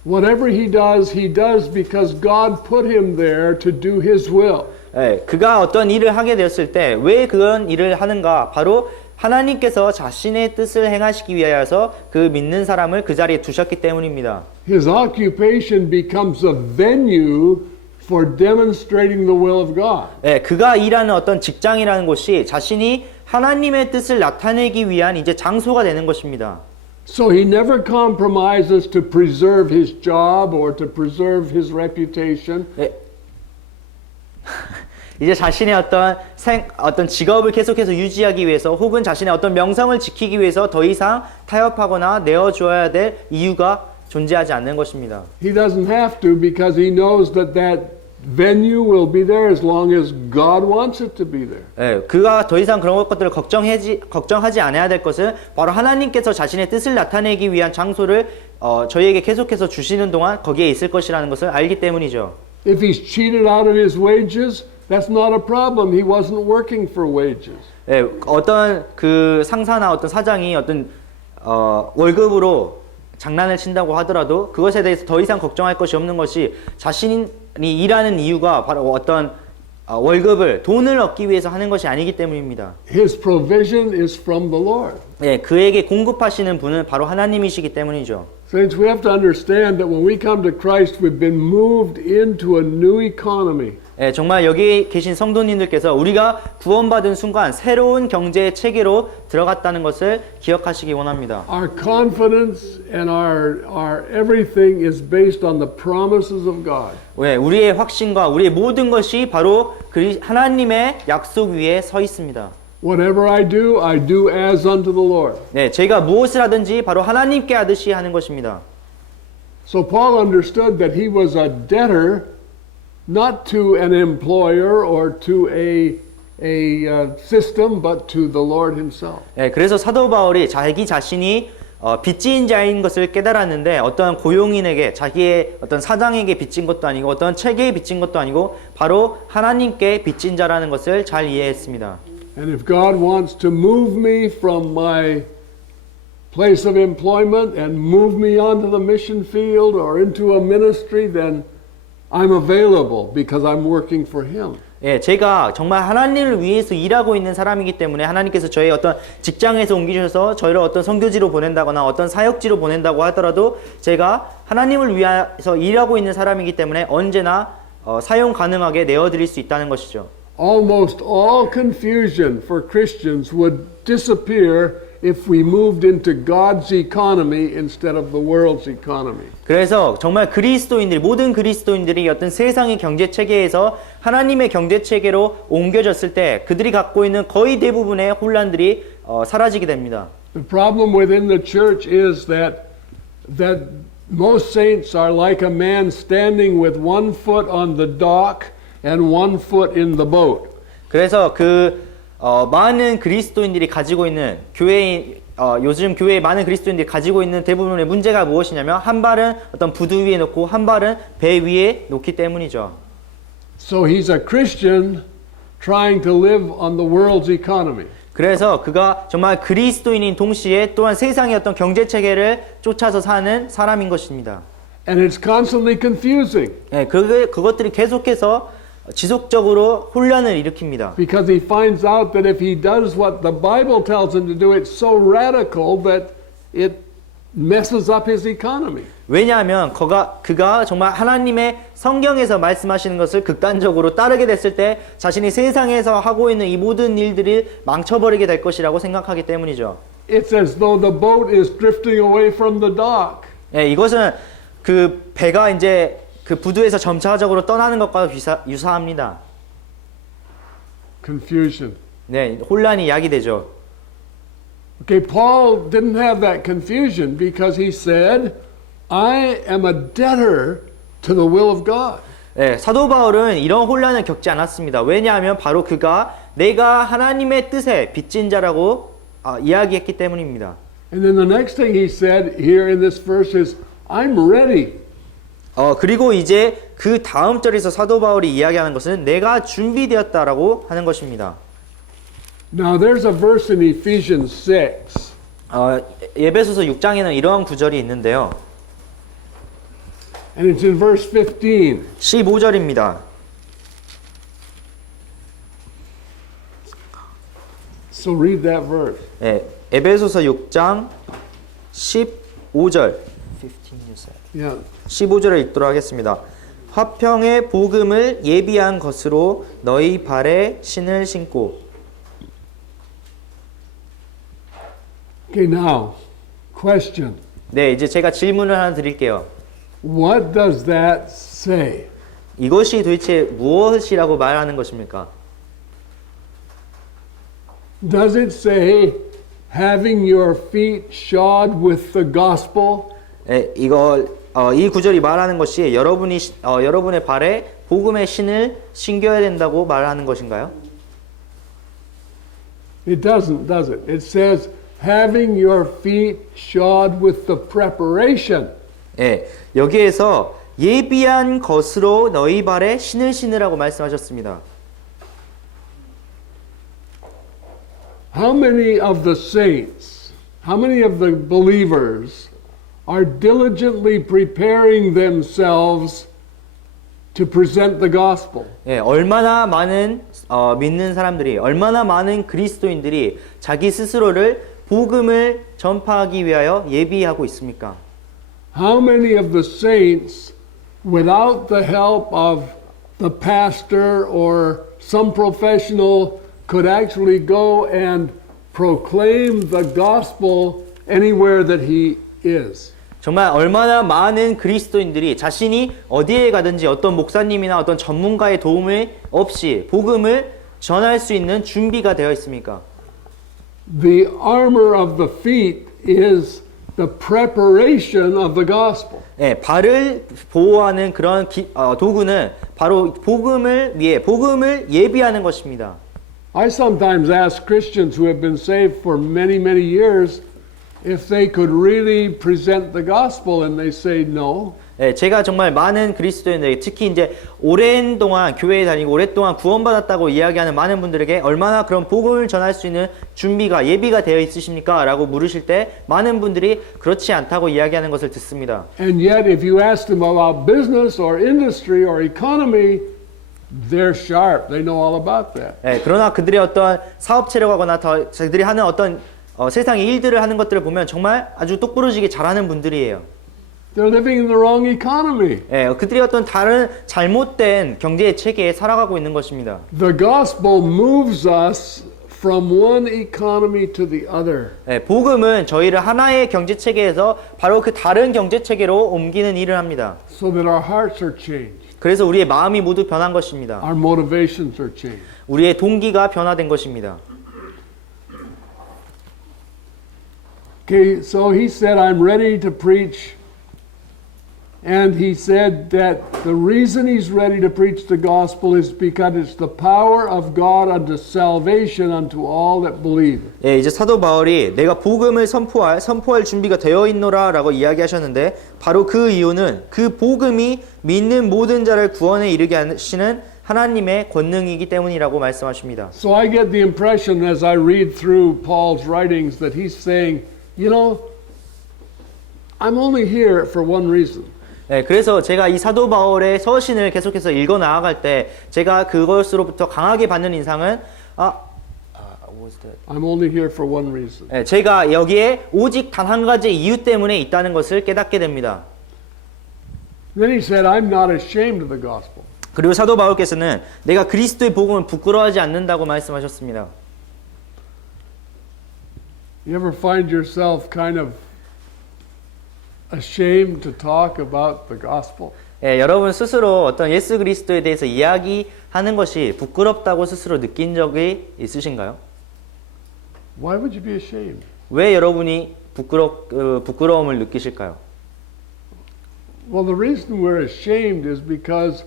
Whatever he does because God put him there to do his will. 예, 그가 어떤 일을 하게 되었을 때 왜 그런 일을 하는가? 바로 하나님께서 자신의 뜻을 행하시기 위하여서 그 믿는 사람을 그 자리에 두셨기 때문입니다. His occupation becomes a venue for demonstrating the will of God. 예, 그가 일하는 어떤 직장이라는 곳이 자신이 하나님의 뜻을 나타내기 위한 이제 장소가 되는 것입니다. So he never compromises to preserve his job or to preserve his reputation. 예. 이제 자신의 어떤 직업을 계속해서 유지하기 위해서 혹은 자신의 어떤 명성을 지키기 위해서 더 이상 타협하거나 내어줘야 될 이유가 존재하지 않는 것입니다. He doesn't have to because he knows that venue will be there as long as God wants it to be there. 예, 그가 더 이상 그런 것들을 걱정하지 않아야 될 것은 바로 하나님께서 자신의 뜻을 나타내기 위한 장소를 저희에게 계속해서 주시는 동안 거기에 있을 것이라는 것을 알기 때문이죠. If he's cheated out of his wages, that's not a problem. He wasn't working for wages. 예, 어떤 그 상사나 어떤 사장이 어떤 월급으로 장난을 친다고 하더라도 그것에 대해서 더 이상 걱정할 것이 없는 것이 자신이 일하는 이유가 바로 어떤 월급을 돈을 얻기 위해서 하는 것이 아니기 때문입니다. His provision is from the Lord. 예, 그에게 공급하시는 분은 바로 하나님이시기 때문이죠. Saints, we have to understand that when we come to Christ, we've been moved into a new economy. 예, 정말 여기 계신 성도님들께서 우리가 구원받은 순간 새로운 경제 체계로 들어갔다는 것을 기억하시기 원합니다. Our confidence and our everything is based on the promises of God. 예, 우리의 확신과 우리의 모든 것이 바로 하나님의 약속 위에 서 있습니다. Whatever I do as unto the Lord. 네, 제가 무엇을 하든지 바로 하나님께 하듯이 하는 것입니다. So Paul understood that he was a debtor not to an employer or to a system, but to the Lord himself. 네, 그래서 사도 바울이 자기 자신이 빚진 자인 것을 깨달았는데 어떠한 고용인에게 자기의 어떤 사장에게 빚진 것도 아니고 어떤 체계에 빚진 것도 아니고 바로 하나님께 빚진 자라는 것을 잘 이해했습니다. And if God wants to move me from my place of employment and move me onto the mission field or into a ministry, then I'm available because I'm working for Him. 예, 제가 정말 하나님을 위해서 일하고 있는 사람이기 때문에 하나님께서 저의 어떤 직장에서 옮기셔서 저희를 어떤 선교지로 보낸다거나 어떤 사역지로 보낸다고 하더라도 제가 하나님을 위해서 일하고 있는 사람이기 때문에 언제나 사용 가능하게 내어드릴 수 있다는 것이죠. Almost all confusion for Christians would disappear if we moved into God's economy instead of the world's economy. 그래서 정말 그리스도인들이 모든 그리스도인들이 어떤 세상의 경제 체계에서 하나님의 경제 체계로 옮겨졌을 때 그들이 갖고 있는 거의 대부분의 혼란들이 사라지게 됩니다. The problem within the church is that most saints are like a man standing with one foot on the dock and one foot in the boat. 그래서 많은 그리스도인들이 가지고 있는 요즘 교회의 많은 그리스도인들이 가지고 있는 대부분의 문제가 무엇이냐면 한 발은 어떤 부두 위에 놓고 한 발은 배 위에 놓기 때문이죠. So he's a Christian trying to live on the world's economy. 그래서 그가 정말 그리스도인인 동시에 또한 세상의 어떤 경제 체계를 쫓아서 사는 사람인 것입니다. And it's constantly confusing. 예, 그것들이 계속해서 지속적으로 혼란을 일으킵니다. Because he finds out that if he does what the Bible tells him to do, it's so radical that it messes up his economy. 왜냐하면 그가 정말 하나님의 성경에서 말씀하시는 것을 극단적으로 따르게 됐을 때 자신이 세상에서 하고 있는 이 모든 일들을 망쳐버리게 될 것이라고 생각하기 때문이죠. It's as though the boat is drifting away from the dock. 예, 이것은 그 배가 이제 그 부두에서 점차적으로 떠나는 것과 유사합니다. Confusion. 네, 혼란이 야기되죠. Okay, Paul didn't have that confusion because he said, I am a debtor to the will of God. 네, 사도 바울은 이런 혼란을 겪지 않았습니다. 왜냐하면 바로 그가 내가 하나님의 뜻에 빚진 자라고 이야기했기 때문입니다. And then the next thing he said here in this verse is, I'm ready. 그리고 이제 그 다음 절에서 사도 바울이 이야기하는 것은 내가 준비되었다라고 하는 것입니다. Now there's a verse in Ephesians 6. 에베소서 6장에는 이러한 구절이 있는데요. And it's in verse 15. 15절입니다. So read that verse. 네, 에베소서 6장 15절. 15 you said. Yeah. 15절을 읽도록 하겠습니다. 화평의 복음을 예비한 것으로 너희 발에 신을 신고. Okay, now, question. 네, 이제 제가 질문을 하나 드릴게요. What does that say? 이것이 도대체 무엇이라고 말하는 것입니까? Does it say having your feet shod with the gospel? 네, 이 구절이 말하는 것이 여러분의 발에 복음의 신을 신겨야 된다고 말하는 것인가요? It doesn't, does it? It says having your feet shod with the preparation. 네, 여기에서 예비한 것으로 너희 발에 신을 신으라고 말씀하셨습니다. How many of the saints, how many of the believers are diligently preparing themselves to present the gospel? 예, 얼마나 많은 믿는 사람들이, 얼마나 많은 그리스도인들이 자기 스스로를 복음을 전파하기 위하여 예비하고 있습니까? How many of the saints, without the help of the pastor or some professional, could actually go and proclaim the gospel anywhere that he is? 정말 얼마나 많은 그리스도인들이 자신이 어디에 가든지 어떤 목사님이나 어떤 전문가의 도움을 없이 복음을 전할 수 있는 준비가 되어 있습니까? The armor of the feet is the preparation of the gospel. 예, 발을 보호하는 그런 도구는 바로 복음을 예비하는 것입니다. I sometimes ask Christians who have been saved for many, many years if they could really present the gospel, and they say no. 예, 제가 정말 많은 그리스도인들에게 특히 이제 오랜 동안 교회에 다니고 오랫동안 구원받았다고 이야기하는 많은 분들에게 얼마나 그런 복음을 전할 수 있는 준비가 예비가 되어 있으십니까? 라고 물으실 때 많은 분들이 그렇지 않다고 이야기하는 것을 듣습니다. And yet, if you ask them about business or industry or economy, they're sharp. They know all about that. 예, 그러나 그들의 어떤 사업체라고 하거나 그들이 하는 어떤 세상의 일들을 하는 것들을 보면 정말 아주 똑부러지게 잘하는 분들이에요. They're living in the wrong economy. 예, 그들이 어떤 다른 잘못된 경제 체계에 살아가고 있는 것입니다. The gospel moves us from one economy to the other. 예, 복음은 저희를 하나의 경제 체계에서 바로 그 다른 경제 체계로 옮기는 일을 합니다. So that our hearts are changed, 그래서 우리의 마음이 모두 변한 것입니다. our motivations are changed. 우리의 동기가 변화된 것입니다. Okay, so he said, I'm ready to preach. And he said that the reason he's ready to preach the gospel is because it's the power of God unto salvation unto all that believe. 예, 이제 사도 바울이 내가 복음을 선포할 준비가 되어 있노라라고 이야기하셨는데 바로 그 이유는 그 복음이 믿는 모든 자를 구원에 이르게 하시는 하나님의 권능이기 때문이라고 말씀하십니다. So I get the impression as I read through Paul's writings that he's saying, you know, I'm only here for one reason. 네, 그래서 제가 이 사도 바울의 서신을 계속해서 읽어 나아갈 때 제가 그것으로부터 강하게 받는 인상은 I'm only here for one reason. 네, 제가 여기에 오직 단 한 가지 이유 때문에 있다는 것을 깨닫게 됩니다. Then he said, I'm not ashamed of the gospel. 그리고 사도 바울께서는 내가 그리스도의 복음을 부끄러워하지 않는다고 말씀하셨습니다. You ever find yourself kind of ashamed to talk about the gospel? 예, 여러분 스스로 어떤 예수 그리스도에 대해서 이야기하는 것이 부끄럽다고 스스로 느낀 적이 있으신가요? Why would you be ashamed? 왜 여러분이 부끄러움을 느끼실까요? Well, the reason we're ashamed is because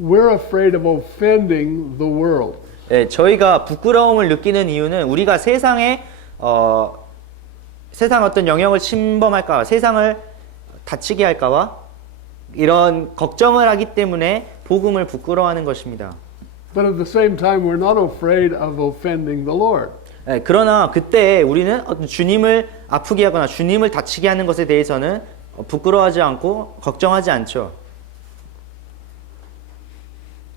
we're afraid of offending the world. 예, 저희가 부끄러움을 느끼는 이유는 우리가 세상 어떤 영역을 침범할까, 세상을 다치게 할까봐 이런 걱정을 하기 때문에 복음을 부끄러워하는 것입니다. But at the same time, we're not afraid of offending the Lord. 예, 그러나 그때 우리는 어떤 주님을 아프게 하거나 주님을 다치게 하는 것에 대해서는 부끄러워하지 않고 걱정하지 않죠.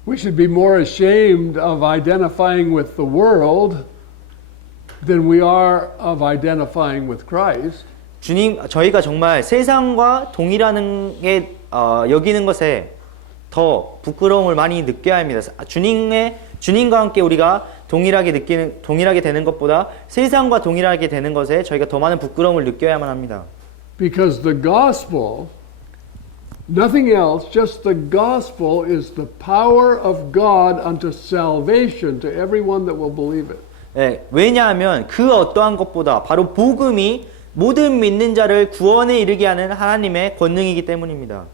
We should be more ashamed of identifying with the world than we are of identifying with Christ. 저희가 정말 세상과 동일하는 게 여기는 것에 더 부끄러움을 많이 느껴야 합니다. 주님과 함께 우리가 동일하게 되는 것보다 세상과 동일하게 되는 것에 저희가 더 많은 부끄러움을 느껴야만 합니다. Because the gospel, nothing else, just the gospel is the power of God unto salvation to everyone that will believe it. 예, 왜냐하면 그 어떠한 것보다 바로 복음이 모든 믿는 자를 구원에 이르게 하는 하나님의 권능이기 때문입니다.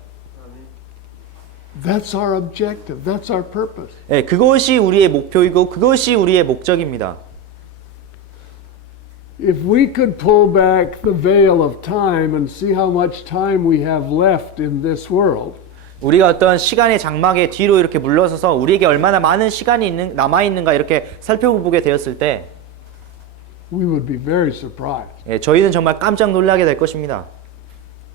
That's our objective. That's our purpose. 예, 그것이 우리의 목표이고 그것이 우리의 목적입니다. If we could pull back the veil of time and see how much time we have left in this world, 우리가 어떤 시간의 장막에 뒤로 이렇게 물러서서 우리에게 얼마나 많은 시간이 남아 있는가 이렇게 살펴보게 되었을 때, we would be very surprised. 예, 저희는 정말 깜짝 놀라게 될 것입니다.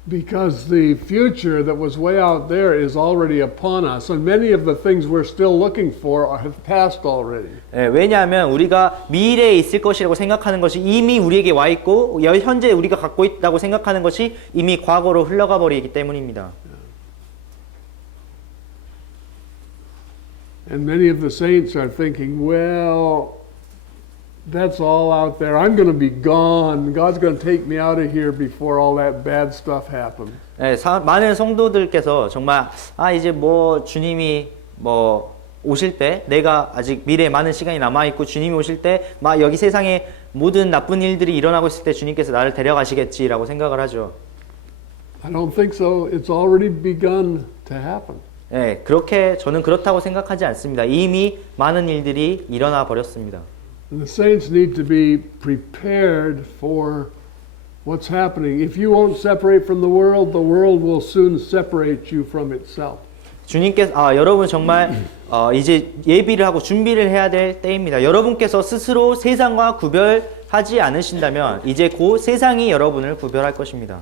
Because the future that was way out there is already upon us, and many of the things we're still looking for have passed already. 예, 왜냐하면 우리가 미래에 있을 것이라고 생각하는 것이 이미 우리에게 와 있고 현재 우리가 갖고 있다고 생각하는 것이 이미 과거로 흘러가 버리기 때문입니다. And many of the saints are thinking, well, that's all out there. I'm going to be gone. God's going to take me out of here before all that bad stuff happens. 예, 많은 성도들께서 정말 이제 주님이 오실 때 내가 아직 미래에 많은 시간이 남아 있고 주님이 오실 때 여기 세상에 모든 나쁜 일들이 일어나고 있을 때 주님께서 나를 데려가시겠지라고 생각을 하죠. I don't think so. It's already begun to happen. 예, 저는 그렇다고 생각하지 않습니다. 이미 많은 일들이 일어나 버렸습니다. And the saints need to be prepared for what's happening. If you won't separate from the world will soon separate you from itself. 주님께서 여러분 정말 이제 예비를 하고 준비를 해야 될 때입니다. 여러분께서 스스로 세상과 구별하지 않으신다면 이제 곧 세상이 여러분을 구별할 것입니다.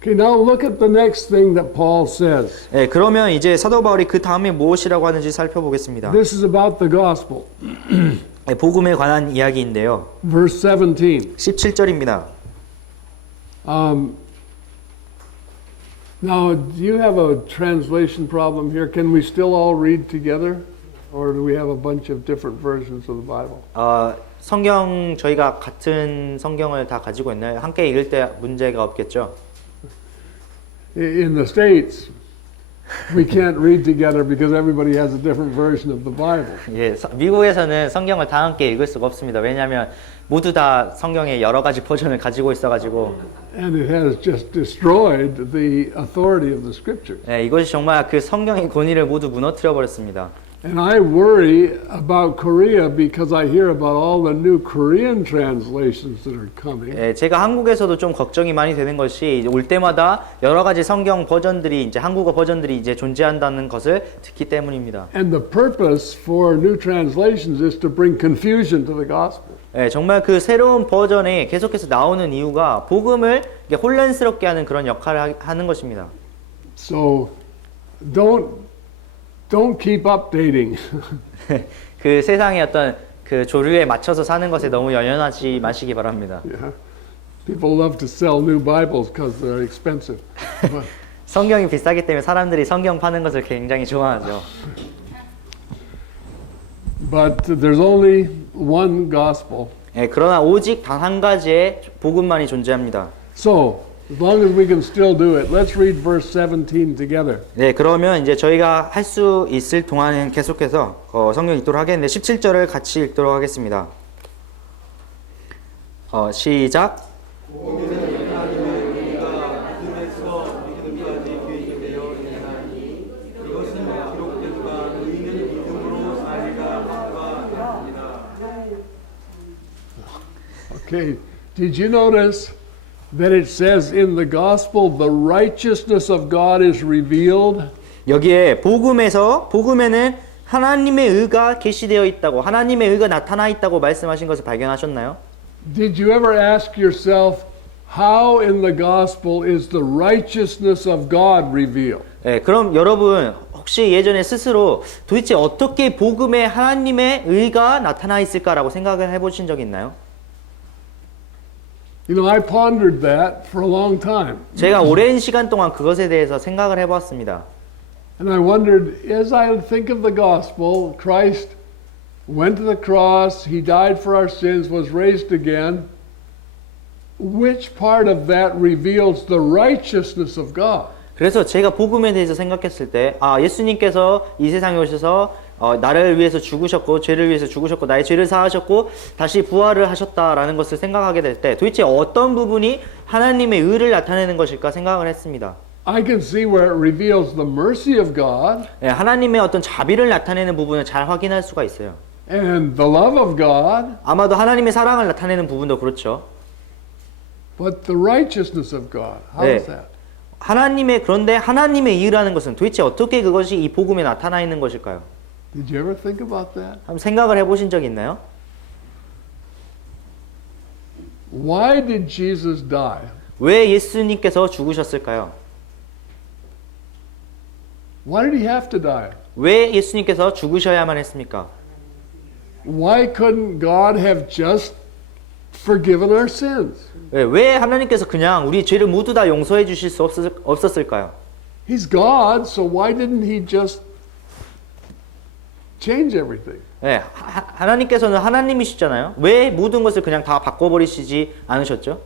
Okay, now look at the next thing that Paul says. 네, 그러면 이제 사도 바울이 그 다음에 무엇이라고 하는지 살펴보겠습니다. This is about the gospel. 네, 복음에 관한 이야기인데요. Verse 17. 17절입니다. Now, do you have a translation problem here? Can we still all read together? Or do we have a bunch of different versions of the Bible? 성경 저희가 같은 성경을 다 가지고 있나요? 함께 읽을 때 문제가 없겠죠? In the States, we can't read together because everybody has a different version of the Bible. 예, 미국에서는 성경을 다 함께 읽을 수가 없습니다. 왜냐하면 모두 다 성경의 여러 가지 버전을 가지고 있어가지고. And it has just destroyed the authority of the Scriptures. 예, 이것이 정말 그 성경의 권위를 모두 무너뜨려 버렸습니다. And I worry about Korea because I hear about all the new Korean translations that are coming. 예, 제가 한국에서도 좀 걱정이 많이 되는 것이 이제 올 때마다 여러 가지 성경 버전들이 이제 한국어 버전들이 이제 존재한다는 것을 듣기 때문입니다. And the purpose for new translations is to bring confusion to the gospel. 예, 정말 그 새로운 버전이 계속해서 나오는 이유가 복음을 이게 혼란스럽게 하는 그런 역할을 하는 것입니다. So don't keep updating. 그 세상의 어떤 그 조류에 맞춰서 사는 것에 너무 연연하지 마시기 바랍니다. Yeah. People love to sell new Bibles because they're expensive. But 성경이 비싸기 때문에 사람들이 성경 파는 것을 굉장히 좋아하죠. But there's only one gospel. 예, 그러나 오직 단 한 가지의 복음만이 존재합니다. So, as long as we can still do it, let's read verse 17 together. 네, 그러면 이제 저희가 할 수 있을 동안은 계속해서 성경 읽도록 하겠는데 17절을 같이 읽도록 하겠습니다. 시작. Okay, did you notice that it says in the gospel the righteousness of God is revealed? 여기에 복음에는 하나님의 의가 계시되어 있다고 하나님의 의가 나타나 있다고 말씀하신 것을 발견하셨나요? Did you ever ask yourself how in the gospel is the righteousness of God revealed? 네, 그럼 여러분 혹시 예전에 스스로 도대체 어떻게 복음에 하나님의 의가 나타나 있을까라고 생각을 해보신 적 있나요? You know, I pondered that for a long time. 제가 오랜 시간 동안 그것에 대해서 생각을 해봤습니다. And I wondered, as I think of the gospel, Christ went to the cross, he died for our sins, was raised again. Which part of that reveals the righteousness of God? 그래서 제가 복음에 대해서 생각했을 때, 예수님께서 이 세상에 오셔서 나를 위해서 죽으셨고, 죄를 위해서 죽으셨고, 나의 죄를 사하셨고, 다시 부활을 하셨다라는 것을 생각하게 될 때, 도대체 어떤 부분이 하나님의 의를 나타내는 것일까 생각을 했습니다. I can see where it reveals the mercy of God. 네, 하나님의 어떤 자비를 나타내는 부분을 잘 확인할 수가 있어요. And the love of God. 아마도 하나님의 사랑을 나타내는 부분도 그렇죠. But the righteousness of God, how is that? 그런데 하나님의 의라는 것은 도대체 어떻게 그것이 이 복음에 나타나 있는 것일까요? Did you ever think about that? 한번 생각을 해보신 적 있나요? Why did Jesus die? 왜 예수님께서 죽으셨을까요? Why did he have to die? 왜 예수님께서 죽으셔야만 했습니까? Why couldn't God have just forgiven our sins? 왜 하나님께서 그냥 우리 죄를 모두 다 용서해 주실 수 없었을까요? He's God, so why didn't he just change everything? 네, 하나님께서는 하나님이시잖아요. 왜 모든 것을 그냥 다 바꿔버리시지 않으셨죠?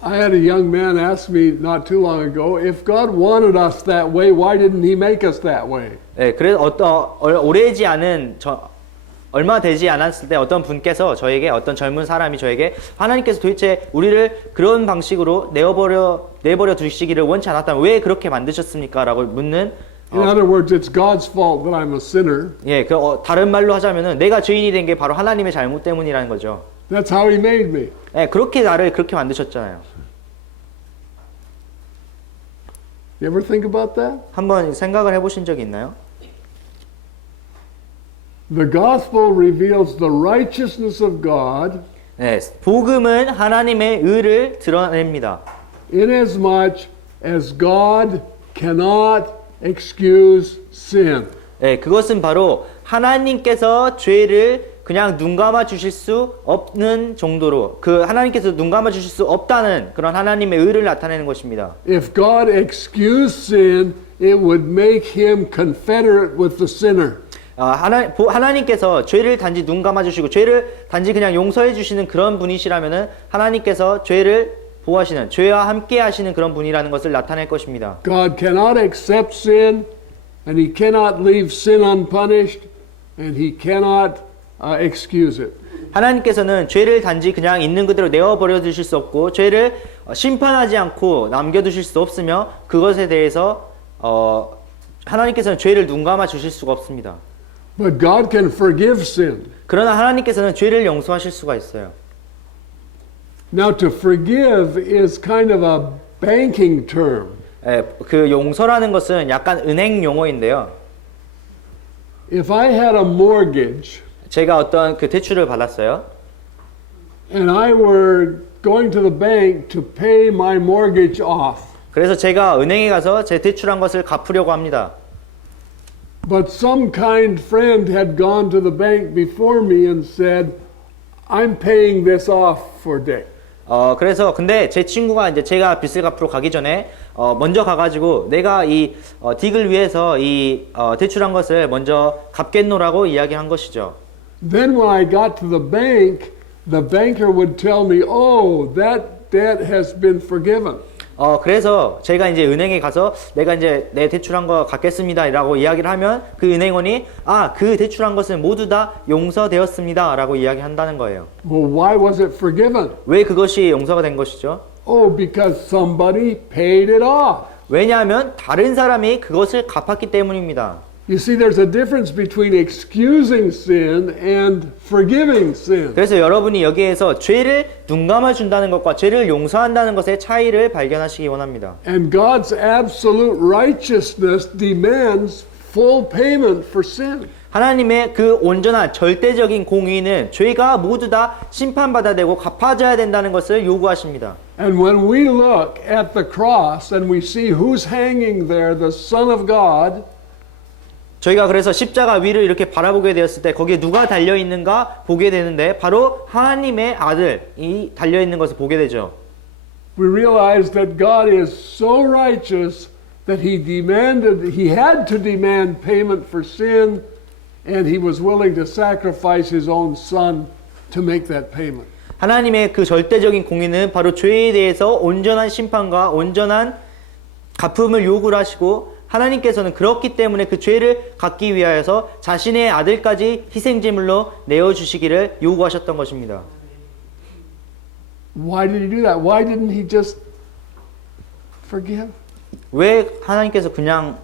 I had a young man ask me not too long ago, if God wanted us that way, why didn't he make us that way? 네, 그래서 얼마 되지 않았을 때 어떤 분께서 저에게 어떤 젊은 사람이 저에게 하나님께서 도대체 우리를 그런 방식으로 내버려 두시기를 원치 않았다면 왜 그렇게 만드셨습니까? 라고 묻는 In other words, it's God's fault that I'm a sinner. 예, 다른 말로 하자면은 내가 죄인이 된 게 바로 하나님의 잘못 때문이라는 거죠. That's how he made me. 예, 그렇게 나를 그렇게 만드셨잖아요. You ever think about that? 한번 생각을 해보신 적이 있나요? The gospel reveals the righteousness of God 네, 복음은 하나님의 의를 드러냅니다. inasmuch as God cannot excuse sin. 네, 그것은 바로 하나님께서 죄를 그냥 눈 감아 주실 수 없는 정도로 그 하나님께서 눈 감아 주실 수 없다는 그런 하나님의 의를 나타내는 것입니다. If God excused sin, it would make him confederate with the sinner. 하나님께서 죄를 단지 눈 감아 주시고 죄를 단지 그냥 용서해 주시는 그런 분이시라면은 하나님께서 죄를 보호하시는 죄와 함께 하시는 그런 분이라는 것을 나타낼 것입니다. God cannot accept sin, and he cannot leave sin unpunished, and he cannot excuse it. 하나님께서는 죄를 단지 그냥 있는 그대로 내어버려 두실 수 없고 죄를 심판하지 않고 남겨두실 수 없으며 그것에 대해서 하나님께서는 죄를 눈 감아 주실 수가 없습니다. But God can forgive sin. 그러나 하나님께서는 죄를 용서하실 수가 있어요. Now, to forgive is kind of a banking term. 그 용서라는 것은 약간 은행 용어인데요. If I had a mortgage 제가 어떤 그 대출을 받았어요. and I were going to the bank to pay my mortgage off, 그래서 제가 은행에 가서 제 대출한 것을 갚으려고 합니다. but some kind friend had gone to the bank before me and said, I'm paying this off for day. 그래서 근데 제 친구가 이제 제가 빚을 갚으러 가기 전에 먼저 가가지고 내가 이 딕을 위해서 이 대출한 것을 먼저 갚겠노라고 이야기한 것이죠. Then when I got to the banker would tell me, oh, that debt has been forgiven. 그래서 제가 이제 은행에 가서 내가 이제 내 대출한 거 갚겠습니다라고 이야기를 하면 그 은행원이 그 대출한 것은 모두 다 용서되었습니다라고 이야기한다는 거예요. Well, why was it forgiven? 왜 그것이 용서가 된 것이죠? Oh, because somebody paid it off. 왜냐하면 다른 사람이 그것을 갚았기 때문입니다. You see, there's a difference between excusing sin and forgiving sin. 그래서 여러분이 여기에서 죄를 눈 감아 준다는 것과 죄를 용서한다는 것의 차이를 발견하시기 원합니다. And God's absolute righteousness demands full payment for sin. 하나님의 그 온전한 절대적인 공의는 죄가 모두 다 심판받아야 되고 갚아져야 된다는 것을 요구하십니다. And when we look at the cross and we see who's hanging there, the Son of God, 저희가 그래서 십자가 위를 이렇게 바라보게 되었을 때 거기에 누가 달려있는가 보게 되는데 바로 하나님의 아들이 달려있는 것을 보게 되죠. we realize that God is so righteous that he had to demand payment for sin, and he was willing to sacrifice his own son to make that payment. 하나님의 그 절대적인 공의는 바로 죄에 대해서 온전한 심판과 온전한 갚음을 요구를 하시고 하나님께서는 그렇기 때문에 그 죄를 갚기 위하여서 자신의 아들까지 희생제물로 내어주시기를 요구하셨던 것입니다. Why did he do that? Why didn't he just forgive? 왜 하나님께서 그냥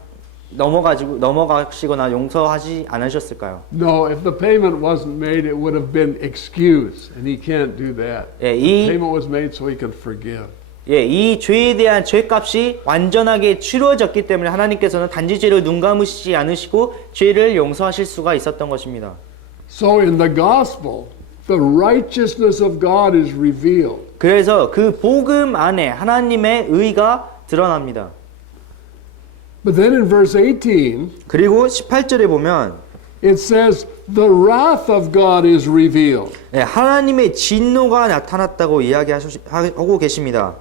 넘어가시거나 용서하지 않으셨을까요? No, if the payment wasn't made, it would have been excused, and he can't do that. The payment was made so he could forgive. 이 죄에 대한 죄값이 완전하게 치루어졌기 때문에 하나님께서는 단지 죄를 눈 감으시지 않으시고 죄를 용서하실 수가 있었던 것입니다. So in the gospel, the righteousness of God is revealed. 그래서 그 복음 안에 하나님의 의가 드러납니다. But then in verse 18, 그리고 18절에 보면 it says, the wrath of God is revealed. 하나님의 진노가 나타났다고 이야기하고 계십니다.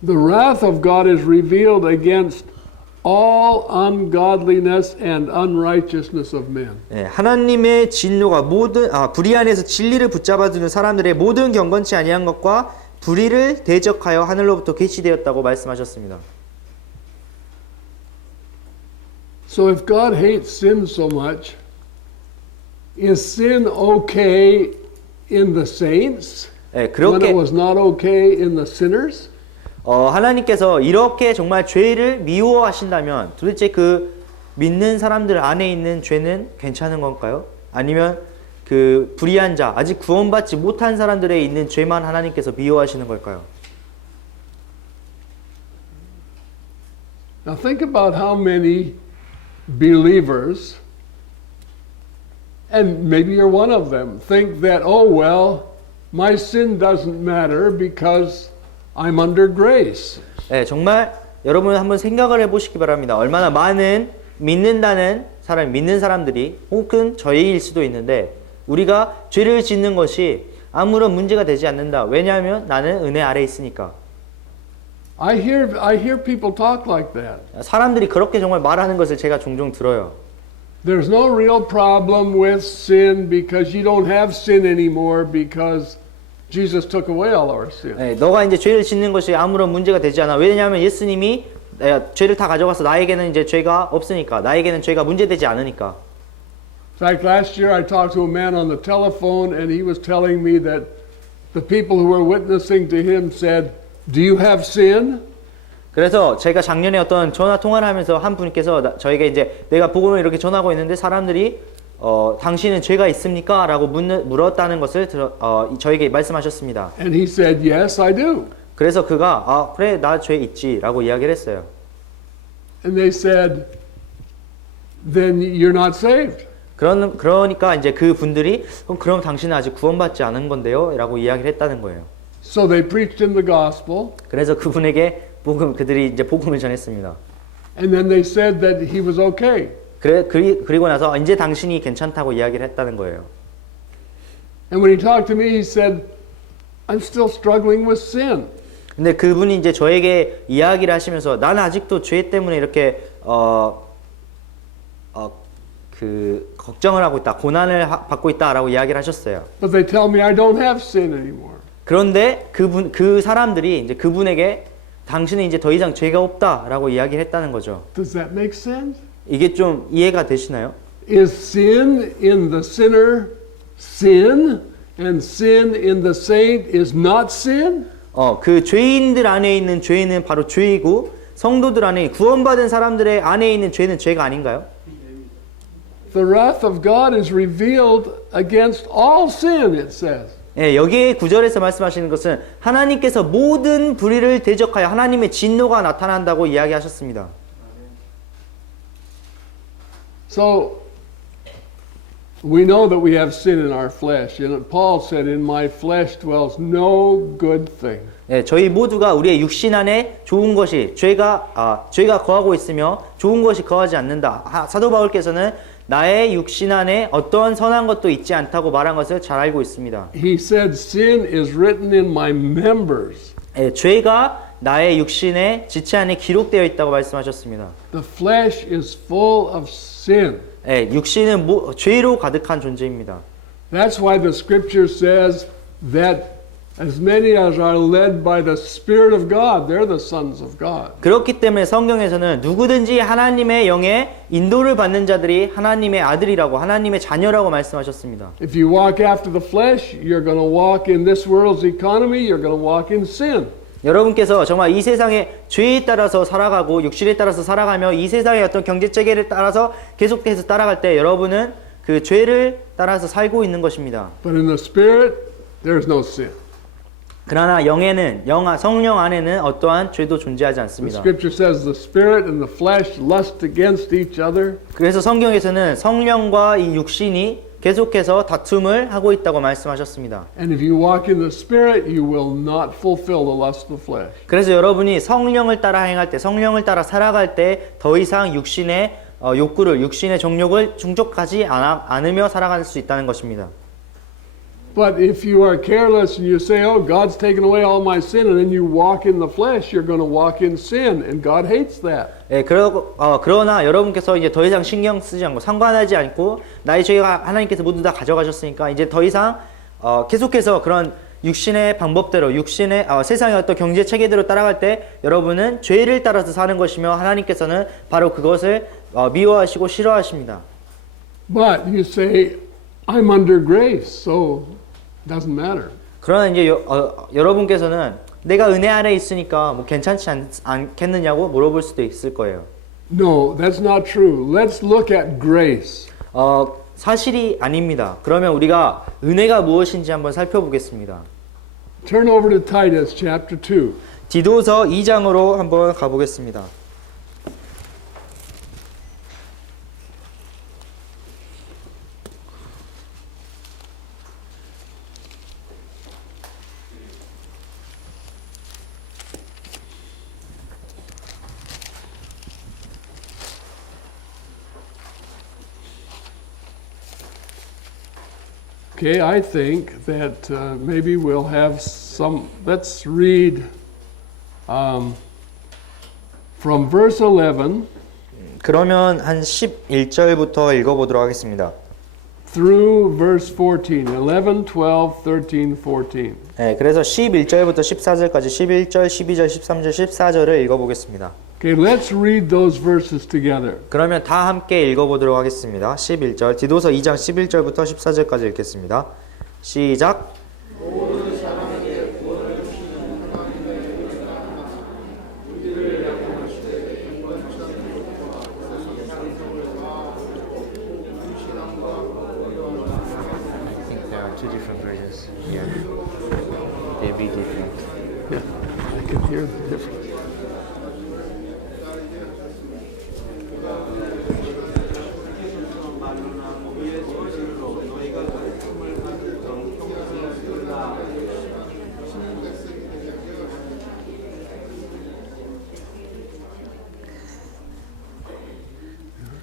The wrath of God is revealed against all ungodliness and unrighteousness of men. 하나님의 진노가 불의 안에서 진리를 붙잡아 두는 사람들의 모든 경건치 아니한 것과 불의를 대적하여 하늘로부터 계시되었다고 말씀하셨습니다. So if God hates sin so much, is sin okay in the saints when it was not okay in the sinners? 하나님께서 이렇게 정말 죄를 미워하신다면 도대체 그 믿는 사람들 안에 있는 죄는 괜찮은 건가요? 아니면 그 불의한 자, 아직 구원받지 못한 사람들에 있는 죄만 하나님께서 미워하시는 걸까요? Now think about how many believers, and maybe you're one of them, think that, oh, well, my sin doesn't matter because I'm under grace. 네, 정말 여러분 한번 생각을 해보시기 바랍니다. 얼마나 많은 믿는 사람들이 혹은 저희일 수도 있는데 우리가 죄를 짓는 것이 아무런 문제가 되지 않는다. 왜냐하면 나는 은혜 아래 있으니까. I hear people talk like that. 사람들이 그렇게 정말 말하는 것을 제가 종종 들어요. There's no real problem with sin because you don't have sin anymore because Jesus took away all our sin. 네, 너가 이제 죄를 짓는 것이 아무런 문제가 되지 않아. 왜냐하면 예수님이 죄를 다 가져가서 나에게는 이제 죄가 없으니까, 나에게는 죄가 문제되지 않으니까. In fact, last year I talked to a man on the telephone and he was telling me that the people who were witnessing to him said, "Do you have sin?" 그래서 제가 작년에 어떤 전화 통화를 하면서 한 분께서 저에게 이제 내가 복음을 이렇게 전하고 있는데 사람들이 당신은 죄가 있습니까? 라고 물었다는 것을 저에게 말씀하셨습니다. And he said, "Yes, I do." 그래서 그가 그래 나 죄 있지 라고 이야기를 했어요. And they said, "Then you're not saved." 그러니까 이제 그 분들이 그럼 당신은 아직 구원받지 않은 건데요? 라고 이야기를 했다는 거예요. So they preached him the gospel. 그래서 그분에게 그들이 이제 복음을 전했습니다. And then they said that he was okay. 그리고 나서 이제 당신이 괜찮다고 이야기를 했다는 거예요. And when he talked to me, he said, "I'm still struggling with sin." 근데 그분이 이제 저에게 이야기를 하시면서 나는 아직도 죄 때문에 이렇게 걱정을 하고 있다, 고난을 받고 있다라고 이야기를 하셨어요. But they tell me I don't have sin anymore. 그런데 그 사람들이 이제 그분에게 당신은 이제 더 이상 죄가 없다라고 이야기를 했다는 거죠. Does that make sense? 이게 좀 이해가 되시나요? Is sin in the sinner sin, and sin in the saint is not sin? 그 죄인들 안에 있는 죄는 바로 죄이고 성도들 안에 구원받은 사람들의 안에 있는 죄는 죄가 아닌가요? The wrath of God is revealed against all sin, it says. 예, 여기에 구절에서 말씀하시는 것은 하나님께서 모든 불의를 대적하여 하나님의 진노가 나타난다고 이야기하셨습니다. So we know that we have sin in our flesh. And Paul said, "In my flesh dwells no good thing." 예, 저희 모두가 우리의 육신 안에 좋은 것이 죄가 거하고 있으며 좋은 것이 거하지 않는다. 사도 바울께서는 나의 육신 안에 어떠한 선한 것도 있지 않다고 말한 것을 잘 알고 있습니다. He said, "Sin is written in my members." 예, 죄가 나의 육신의 지체 안에 기록되어 있다고 말씀하셨습니다. The flesh is full of sin. 예, 육신은 죄로 가득한 존재입니다. That's why the scripture says that as many as are led by the Spirit of God, they're the sons of God. 그렇기 때문에 성경에서는 누구든지 하나님의 영에 인도를 받는 자들이 하나님의 아들이라고 하나님의 자녀라고 말씀하셨습니다. If you walk after the flesh, you're going to walk in this world's economy, you're going to walk in sin. 여러분께서 정말 이 세상의 죄에 따라서 살아가고 육신에 따라서 살아가며 이 세상의 어떤 경제 체계를 따라서 계속해서 따라갈 때 여러분은 그 죄를 따라서 살고 있는 것입니다. But in the Spirit, there's no sin. 그러나 성령 안에는 어떠한 죄도 존재하지 The 않습니다. scripture says the Spirit and the flesh lust against each other. 그래서 성경에서는 성령과 이 육신이 계속해서 다툼을 하고 있다고 말씀하셨습니다. And if you walk in the Spirit, you will not fulfill the lust of the flesh. 그래서 여러분이 성령을 따라 행할 때, 성령을 따라 살아갈 때 더 이상 육신의 욕구를, 육신의 정욕을 충족하지 않으며 살아갈 수 있다는 것입니다. But if you are careless and you say, "Oh, God's taken away all my sin," and then you walk in the flesh, you're going to walk in sin, and God hates that. 예, 그러나 여러분께서 이제 더 이상 신경 쓰지 않고 상관하지 않고 나의 죄가 하나님께서 모두 다 가져가셨으니까 이제 더 이상 계속해서 그런 육신의 방법대로 육신의 세상의 어떤 경제 체계대로 따라갈 때 여러분은 죄를 따라서 사는 것이며 하나님께서는 바로 그것을 미워하시고 싫어하십니다. But you say, "I'm under grace, so it doesn't matter." 그러나 이제 여러분께서는 내가 은혜 아래 있으니까 뭐 괜찮지 않겠느냐고 물어볼 수도 있을 거예요. No, that's not true. Let's look at grace. 사실이 아닙니다. 그러면 우리가 은혜가 무엇인지 한번 살펴보겠습니다. Turn over to Titus chapter 2. 디도서 2장으로 한번 가보겠습니다. Okay, I think that maybe we'll have some. Let's read from verse 11 그러면 한 11절부터 읽어보도록 하겠습니다. through verse 14. 11, 12, 13, 14. 네, 그래서 11절부터 14절까지 11절, 12절, 13절, 14절을 읽어보겠습니다. Okay, let's read those verses together. 그러면 다 함께 읽어보도록 하겠습니다. 11절, 디도서 2장 11절부터 14절까지 읽겠습니다. 시작. I think there are two different versions. Yeah. They be different. Yeah, I can hear the difference.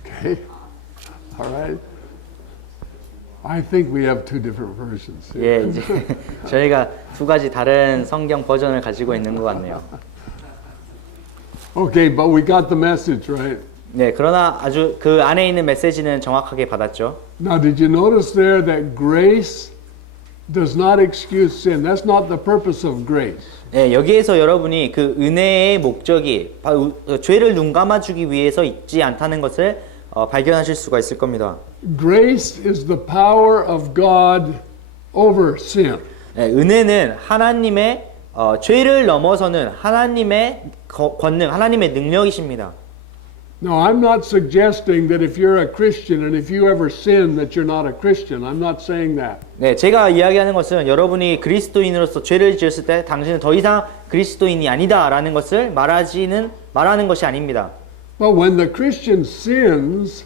Okay, all right. I think we have two different versions. 예, 이제 저희가 두 가지 다른 성경 버전을 가지고 있는 것 같네요. Okay, but we got the message, right? 네, 그러나 아주 그 안에 있는 메시지는 정확하게 받았죠. Now, did you notice there that grace does not excuse sin? That's not the purpose of grace. 네, 여기에서 여러분이 그 은혜의 목적이 바로 죄를 눈 감아주기 위해서 있지 않다는 것을 발견하실 수가 있을 겁니다. Grace is the power of God over sin. 네, 은혜는 하나님의 죄를 넘어서는 하나님의 권능, 하나님의 능력이십니다. Now, I'm not suggesting that if you're a Christian and if you ever sin that you're not a Christian. I'm not saying that. 네, 제가 이야기하는 것은 여러분이 그리스도인으로서 죄를 지었을 때 당신은 더 이상 그리스도인이 아니다라는 것을 말하는 것이 아닙니다. But when the Christian sins,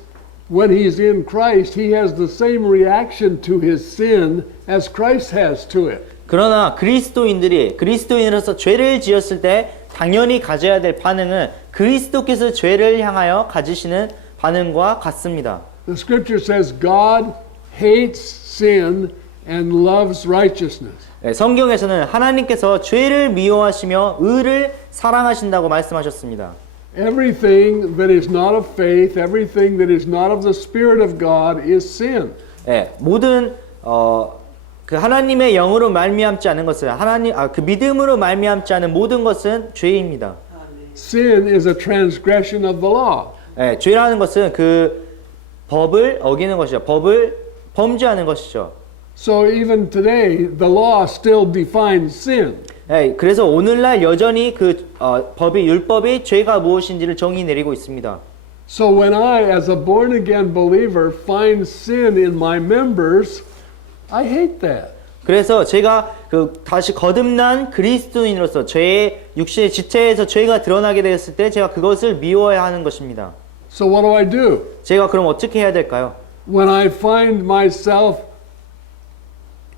when he's in Christ, he has the same reaction to his sin as Christ has to it. 그러나 그리스도인으로서 죄를 지었을 때 당연히 가져야 될 반응은 그리스도께서 죄를 향하여 가지시는 반응과 같습니다. The scripture says God hates sin and loves righteousness. 네, 성경에서는 하나님께서 죄를 미워하시며 의를 사랑하신다고 말씀하셨습니다. Everything that is not of faith, everything that is not of the Spirit of God is sin. 네, 모든 그 하나님의 영으로 말미암지 않은 것은 그 믿음으로 말미암지 않은 모든 것은 죄입니다. Sin is a transgression of the law. 네, 죄라는 것은 그 법을 어기는 것이죠. 법을 범죄하는 것이죠. So even today, the law still defines sin. 네, 그래서 오늘날 여전히 그 율법이 죄가 무엇인지를 정의 내리고 있습니다. So when I, as a born again believer, find sin in my members, I hate that. 그래서 제가 그 다시 거듭난 그리스도인으로서 죄의 육신의 지체에서 죄가 드러나게 되었을 때 제가 그것을 미워해야 하는 것입니다. So what do I do? 제가 그럼 어떻게 해야 될까요? When I find myself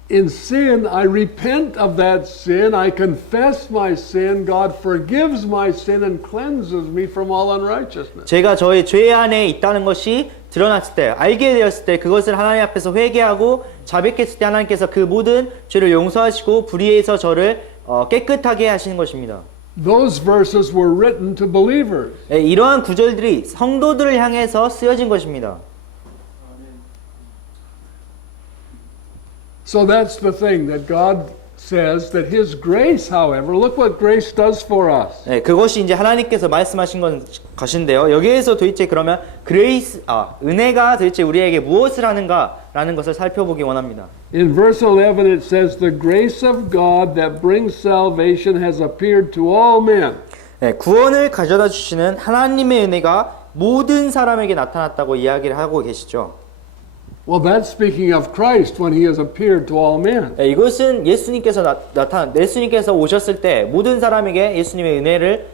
in sin, I repent of that sin. I confess my sin. God forgives my sin and cleanses me from all unrighteousness. 제가 저의 죄 안에 있다는 것이 드러났을 때, 알게 되었을 때 그것을 하나님 앞에서 회개하고 자백했을 때 하나님께서 그 모든 죄를 용서하시고 불의에서 저를 깨끗하게 하시는 것입니다. Those verses were written to believers. 네, 이러한 구절들이 성도들을 향해서 쓰여진 것입니다. So that's the thing that God says that His grace, however, look what grace does for us. 네, 그것이 이제 하나님께서 말씀하신 것인데요. 여기에서 도대체 그러면 은혜가 도대체 우리에게 무엇을 하는가라는 것을 살펴보기 원합니다. In verse 11 it says, "The grace of God that brings salvation has appeared to all men." 네, 구원을 가져다 주시는 하나님의 은혜가 모든 사람에게 나타났다고 이야기를 하고 계시죠. Well, that's speaking of Christ when He has appeared to all men. 네, 이것은 예수님께서 예수님께서 오셨을 때 모든 사람에게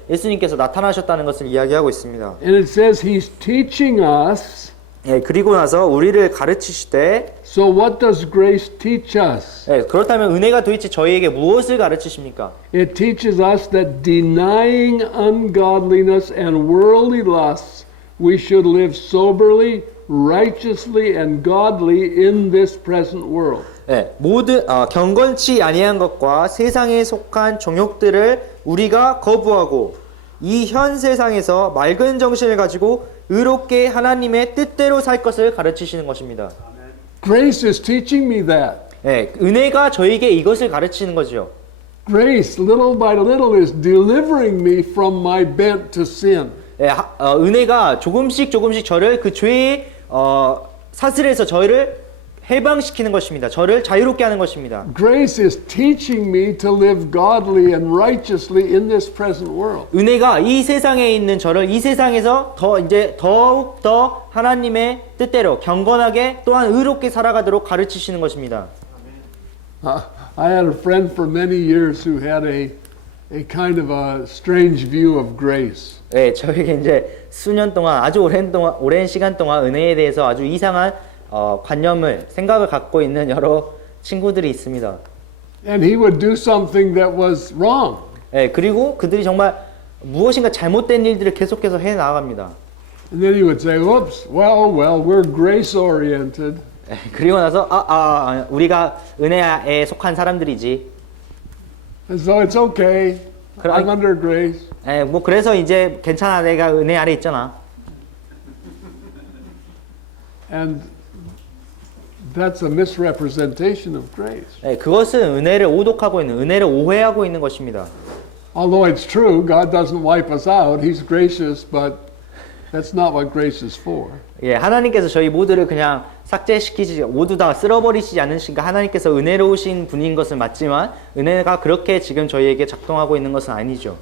예수님께서 나타나셨다는 것을 이야기하고 있습니다. And it says He's teaching us. 네, 그리고 나서 우리를 가르치시되. So what does grace teach us? 네, 그렇다면 은혜가 도대체 저희에게 무엇을 가르치십니까? It teaches us that denying ungodliness and worldly lusts, we should live soberly, righteously and godly in this present world. 예, 모든 경건치 아니한 것과 세상에 속한 정욕들을 우리가 거부하고 이 현 세상에서 맑은 정신을 가지고 의롭게 하나님의 뜻대로 살 것을 가르치시는 것입니다. Grace is teaching me that. 예, 은혜가 저에게 이것을 가르치는 거죠. Grace, little by little, is delivering me from my bent to sin. 예, 은혜가 조금씩 저를 그 죄의 사슬에서 저를 해방시키는 것입니다. 저를 자유롭게 하는 것입니다. Grace is teaching me to live godly and righteously in this present world. 은혜가 이 세상에 있는 저를 이 세상에서 더욱 더 하나님의 뜻대로 경건하게 또한 의롭게 살아가도록 가르치시는 것입니다. I had a friend for many years who had a kind of a strange view of grace. 예, 저에게 이제 수년 동안 아주 오랜 시간 동안 은혜에 대해서 아주 이상한 생각을 갖고 있는 여러 친구들이 있습니다. And he would do something that was wrong. 예, 그리고 그들이 정말 무엇인가 잘못된 일들을 계속해서 해 나갑니다. And then he would say, "Oops, well, we're grace oriented." 예, 그리고 나서 우리가 은혜에 속한 사람들이지. And so it's okay. I'm under grace. 예, 뭐 그래서 이제 괜찮아, 내가 은혜 아래 있잖아. And that's a misrepresentation of grace. 예, 그것은 은혜를 오독하고 있는, 은혜를 오해하고 있는 것입니다. Although it's true, God doesn't wipe us out. He's gracious, but that's not what grace is for. 예, 하나님께서 저희 모두를 그냥 삭제시키지, 모두 다 쓸어버리시지 않으신가. 하나님께서 은혜로우신 분인 것은 맞지만 은혜가 그렇게 지금 저희에게 작동하고 있는 것은 아니죠.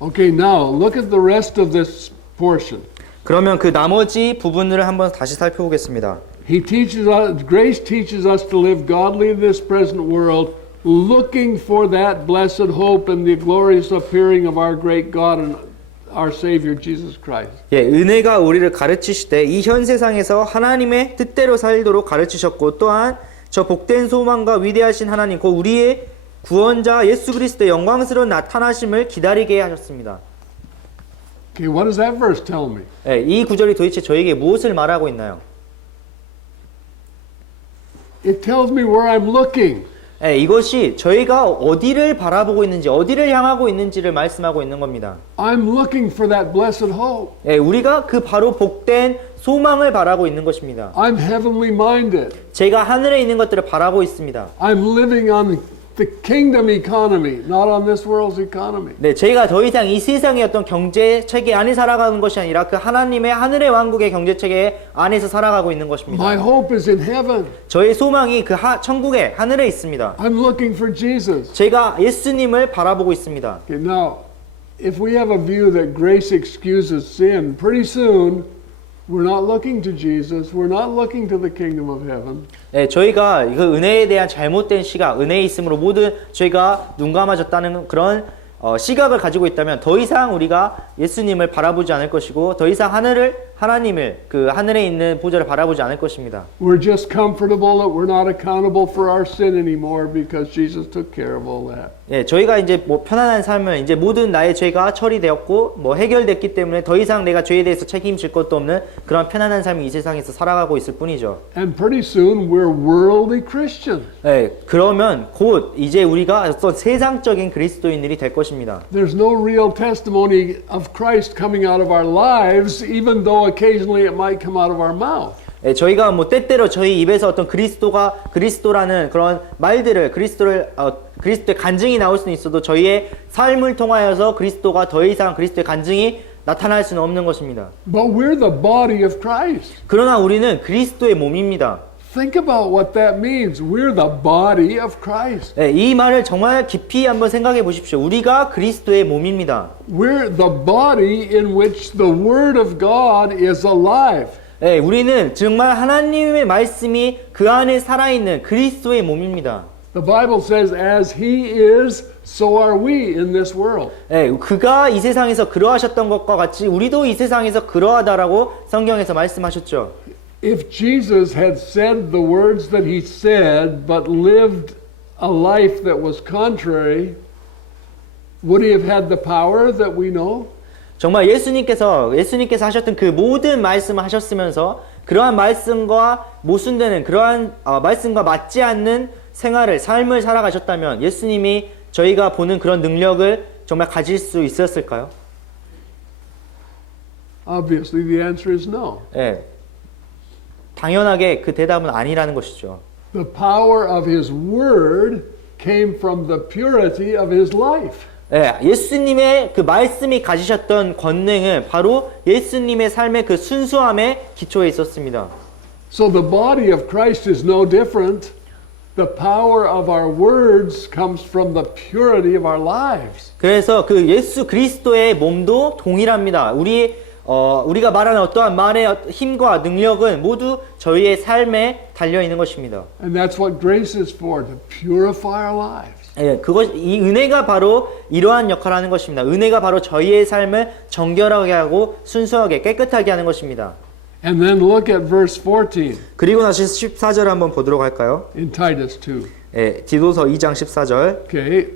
Okay, now look at the rest of this portion. 그러면 그 나머지 부분을 한번 다시 살펴보겠습니다. Grace teaches us to live godly in this present world, looking for that blessed hope and the glorious appearing of our great God and our Savior Jesus Christ. 예, 은혜가 우리를 가르치실 때 이 현 세상에서 하나님의 뜻대로 살도록 가르치셨고 또한 저 복된 소망과 위대하신 하나님, 곧 우리의 구원자 예수 그리스도의 영광스러운 나타나심을 기다리게 하셨습니다. Okay, what does that verse tell me? 예, 이 구절이 도대체 저에게 무엇을 말하고 있나요? It tells me where I'm looking. 예, 이것이 저희가 어디를 바라보고 있는지, 어디를 향하고 있는지를 말씀하고 있는 겁니다. I'm looking for that blessed hope. 예, 우리가 그 바로 복된 소망을 바라고 있는 것입니다. I'm heavenly minded. 제가 하늘에 있는 것들을 바라고 있습니다. I'm living on the kingdom economy, not on this world's economy. 네, 저희가 더 이상 이 세상의 어떤 경제 체계 안에 살아가는 것이 아니라 그 하나님의 하늘의 왕국의 경제 체계 안에서 살아가고 있는 것입니다. My hope is in heaven. 저의 소망이 그 천국의 하늘에 있습니다. I'm looking for Jesus. 제가 예수님을 바라보고 있습니다. Okay, now, if we have a view that grace excuses sin, pretty soon we're not looking to Jesus. We're not looking to the kingdom of heaven. 네, 저희가 그 은혜에 대한 잘못된 시각, 은혜에 있음으로 모든 저희가 눈 감아졌다는 그런 시각을 가지고 있다면 더 이상 우리가 예수님을 바라보지 않을 것이고 더 이상 하나님을 그 하늘에 있는 보좌를 바라보지 않을 것입니다. We're just comfortable that we're not accountable for our sin anymore because Jesus took care of all that. 예, 저희가 이제 뭐 편안한 삶을 이제 모든 나의 죄가 처리되었고 뭐 해결됐기 때문에 더 이상 내가 죄에 대해서 책임질 것도 없는 그런 편안한 삶이 이 세상에서 살아가고 있을 뿐이죠. And pretty soon we're worldly Christians. 예, 그러면 곧 이제 우리가 어떤 세상적인 그리스도인들이 될 것입니다. There's no real testimony of Christ coming out of our lives, even though occasionally it might come out of our mouth. 예, 저희가 뭐 때때로 저희 입에서 어떤 그리스도라는 그런 말들을 그리스도의 간증이 나올 수는 있어도 저희의 삶을 통하여서 그리스도가 더 이상 그리스도의 간증이 나타날 수는 없는 것입니다. But we're the body of Christ. 그러나 우리는 그리스도의 몸입니다. Think about what that means. We're the body of Christ. 예, 이 말을 정말 깊이 한번 생각해 보십시오. 우리가 그리스도의 몸입니다. We're the body in which the Word of God is alive. 예, 우리는 정말 하나님의 말씀이 그 안에 살아있는 그리스도의 몸입니다. The Bible says, as He is, so are we in this world. 예, 그가 이 세상에서 그러하셨던 것과 같이 우리도 이 세상에서 그러하다라고 성경에서 말씀하셨죠. If Jesus had said the words that He said, but lived a life that was contrary, would He have had the power that we know? 정말 예수님께서 하셨던 그 모든 말씀을 하셨으면서 그러한 말씀과 모순되는 그러한 말씀과 맞지 않는 생활을 삶을 살아가셨다면 예수님이 저희가 보는 그런 능력을 정말 가질 수 있었을까요? Obviously, the answer is no. 예. 당연하게 그 대답은 아니라는 것이죠. The power of his word came from the purity of his life. 예, 예수님의 그 말씀이 가지셨던 권능은 바로 예수님의 삶의 그 순수함에 기초해 있었습니다. So the body of Christ is no different. The power of our words comes from the purity of our lives. 그래서 그 예수 그리스도의 몸도 동일합니다. 우리가 말하는 어떠한 말의 힘과 능력은 모두 저희의 삶에 달려 있는 것입니다. And that's what grace is for, to purify our lives. 예, 이 은혜가 바로 이러한 역할을 하는 것입니다. 은혜가 바로 저희의 삶을 정결하게 하고 순수하게 깨끗하게 하는 것입니다. And then look at verse 14 그리고 나서 14절 한번 보도록 할까요? in Titus 2. 예, 디도서 2장 14절. Okay,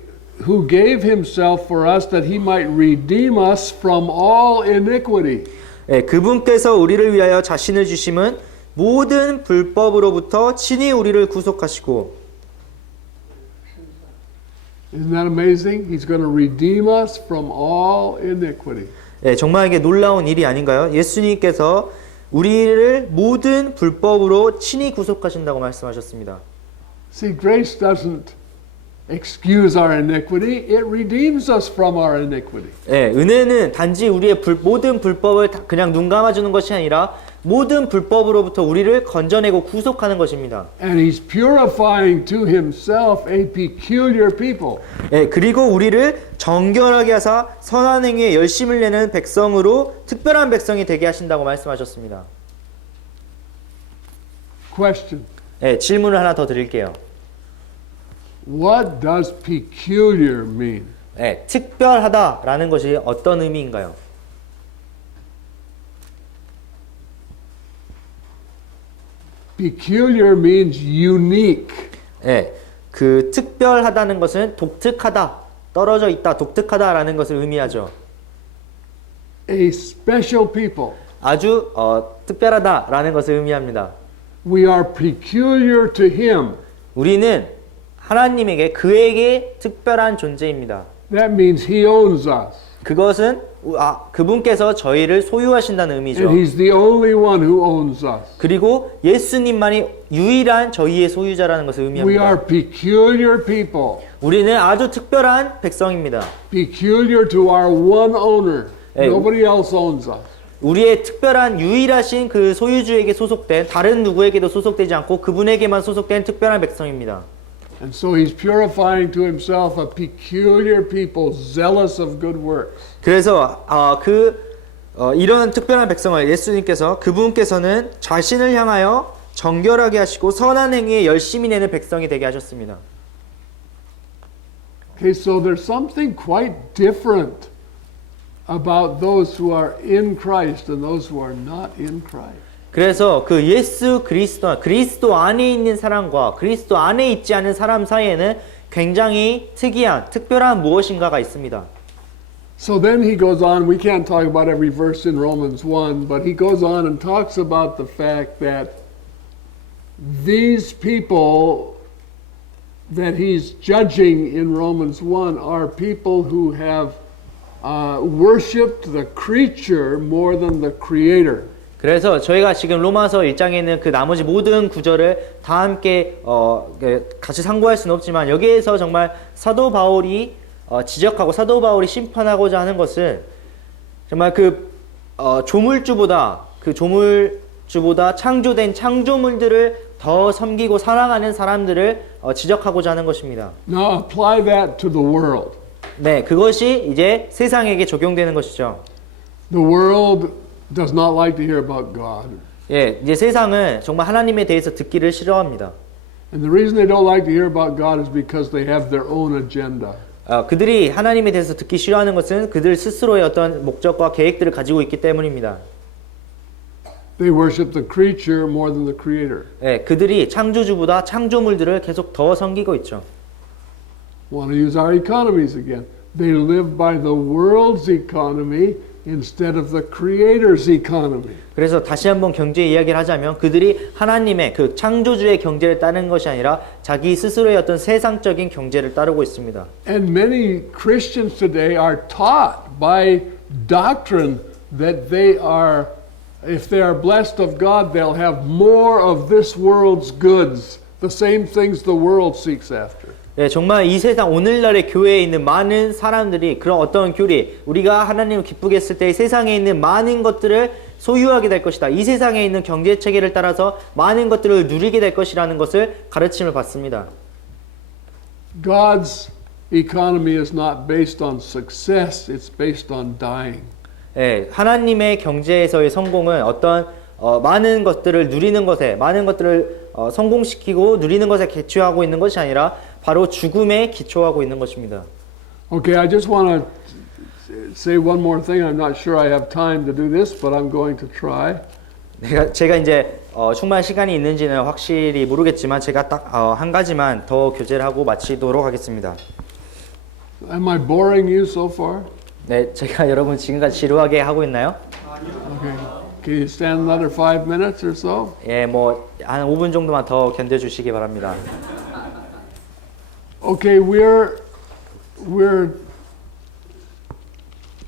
who gave himself for us that he might redeem us from all iniquity. 예, 그분께서 우리를 위하여 자신을 주심은 모든 불법으로부터 친히 우리를 구속하시고. Isn't that amazing? He's going to redeem us from all iniquity. 예, 정말 이게 놀라운 일이 아닌가요? 예수님께서 우리를 모든 불법으로 친히 구속하신다고 말씀하셨습니다. See, grace doesn't excuse our iniquity, it redeems us from our iniquity. 예, 은혜는 단지 우리의 모든 불법을 그냥 눈 감아주는 것이 아니라 모든 불법으로부터 우리를 건져내고 구속하는 것입니다. And he's purifying to himself a peculiar people. 예, 그리고 우리를 정결하게 하사 선한 행위에 열심을 내는 백성으로 특별한 백성이 되게 하신다고 말씀하셨습니다. Question. 예, 질문을 하나 더 드릴게요. What does peculiar mean? 예, 특별하다라는 것이 어떤 의미인가요? Peculiar means unique. 예, 그 특별하다는 것은 독특하다, 떨어져 있다, 독특하다라는 것을 의미하죠. A special people. 아주 특별하다라는 것을 의미합니다. We are peculiar to him. 우리는 하나님에게 그에게 특별한 존재입니다. That means he owns us. 그것은 그분께서 저희를 소유하신다는 의미죠. And he's the only one who owns us. 그리고 예수님만이 유일한 저희의 소유자라는 것을 We 의미합니다. are peculiar people. 우리는 아주 특별한 백성입니다. Peculiar to our one owner. Hey. Nobody else owns us. 우리의 특별한 유일하신 그 소유주에게 소속된 다른 누구에게도 소속되지 않고 그분에게만 소속된 특별한 백성입니다. And so he's purifying to himself a peculiar people zealous of good works. 그래서 이런 특별한 백성을 예수님께서 그분께서는 자신을 향하여 정결하게 하시고 선한 행위에 열심히 내는 백성이 되게 하셨습니다. Okay, so there's something quite different about those who are in Christ and those who are not in Christ. 그래서 그 예수 그리스도 안에 있는 사람과 그리스도 안에 있지 않은 사람 사이에는 굉장히 특별한 무엇인가가 있습니다. So then he goes on, we can't talk about every verse in Romans 1, but he goes on and talks about the fact that these people that he's judging in Romans 1 are people who have worshipped the creature more than the creator. 그래서 저희가 지금 로마서 1장에 있는 그 나머지 모든 구절을 다 함께 같이 상고할 수는 없지만 여기에서 정말 사도 바울이 지적하고 사도 바울이 심판하고자 하는 것은 정말 조물주보다 창조된 창조물들을 더 섬기고 사랑하는 사람들을 지적하고자 하는 것입니다. Now apply that to the world. 네, 그것이 이제 세상에게 적용되는 것이죠. The world does not like to hear about God. 예, 이제 세상은 정말 하나님에 대해서 듣기를 싫어합니다. And the reason they don't like to hear about God is because they have their own agenda. 그들이 하나님에 대해서 듣기 싫어하는 것은 그들 스스로의 어떤 목적과 계획들을 가지고 있기 때문입니다. They worship the creature more than the creator. 예, 그들이 창조주보다 창조물들을 계속 더 섬기고 있죠. Want to use our economies again. They live by the world's economy instead of the Creator's economy. 그래서 다시 한번 경제 이야기를 하자면 그들이 하나님의 그 창조주의 경제를 따르는 것이 아니라 자기 스스로의 어떤 세상적인 경제를 따르고 있습니다. And many Christians today are taught by doctrine that they are, if they are blessed of God, they'll have more of this world's goods, the same things the world seeks after. 네, 정말 이 세상 오늘날의 교회에 있는 많은 사람들이 그런 어떤 교리, 우리가 하나님을 기쁘게 했을 때 세상에 있는 많은 것들을 소유하게 될 것이다. 이 세상에 있는 경제 체계를 따라서 많은 것들을 누리게 될 것이라는 것을 가르침을 받습니다. God's economy is not based on success, it's based on dying. 예, 하나님의 경제에서의 성공은 어떤 많은 것들을 누리는 것에, 많은 것들을 성공시키고 누리는 것에 기초하고 있는 것이 아니라 바로 죽음에 기초하고 있는 것입니다. Okay, I just want to say one more thing. I'm not sure I have time to do this, but I'm going to try. 제가 이제 충분한 시간이 있는지는 확실히 모르겠지만 제가 딱 한 가지만 더 교제를 하고 마치도록 하겠습니다. Am I boring you so far? 네, 제가 여러분 지금까지 지루하게 하고 있나요? Okay. Can you stand another 5 minutes or so? 예, 뭐 한 5분 정도만 더 견뎌주시기 바랍니다. Okay, we're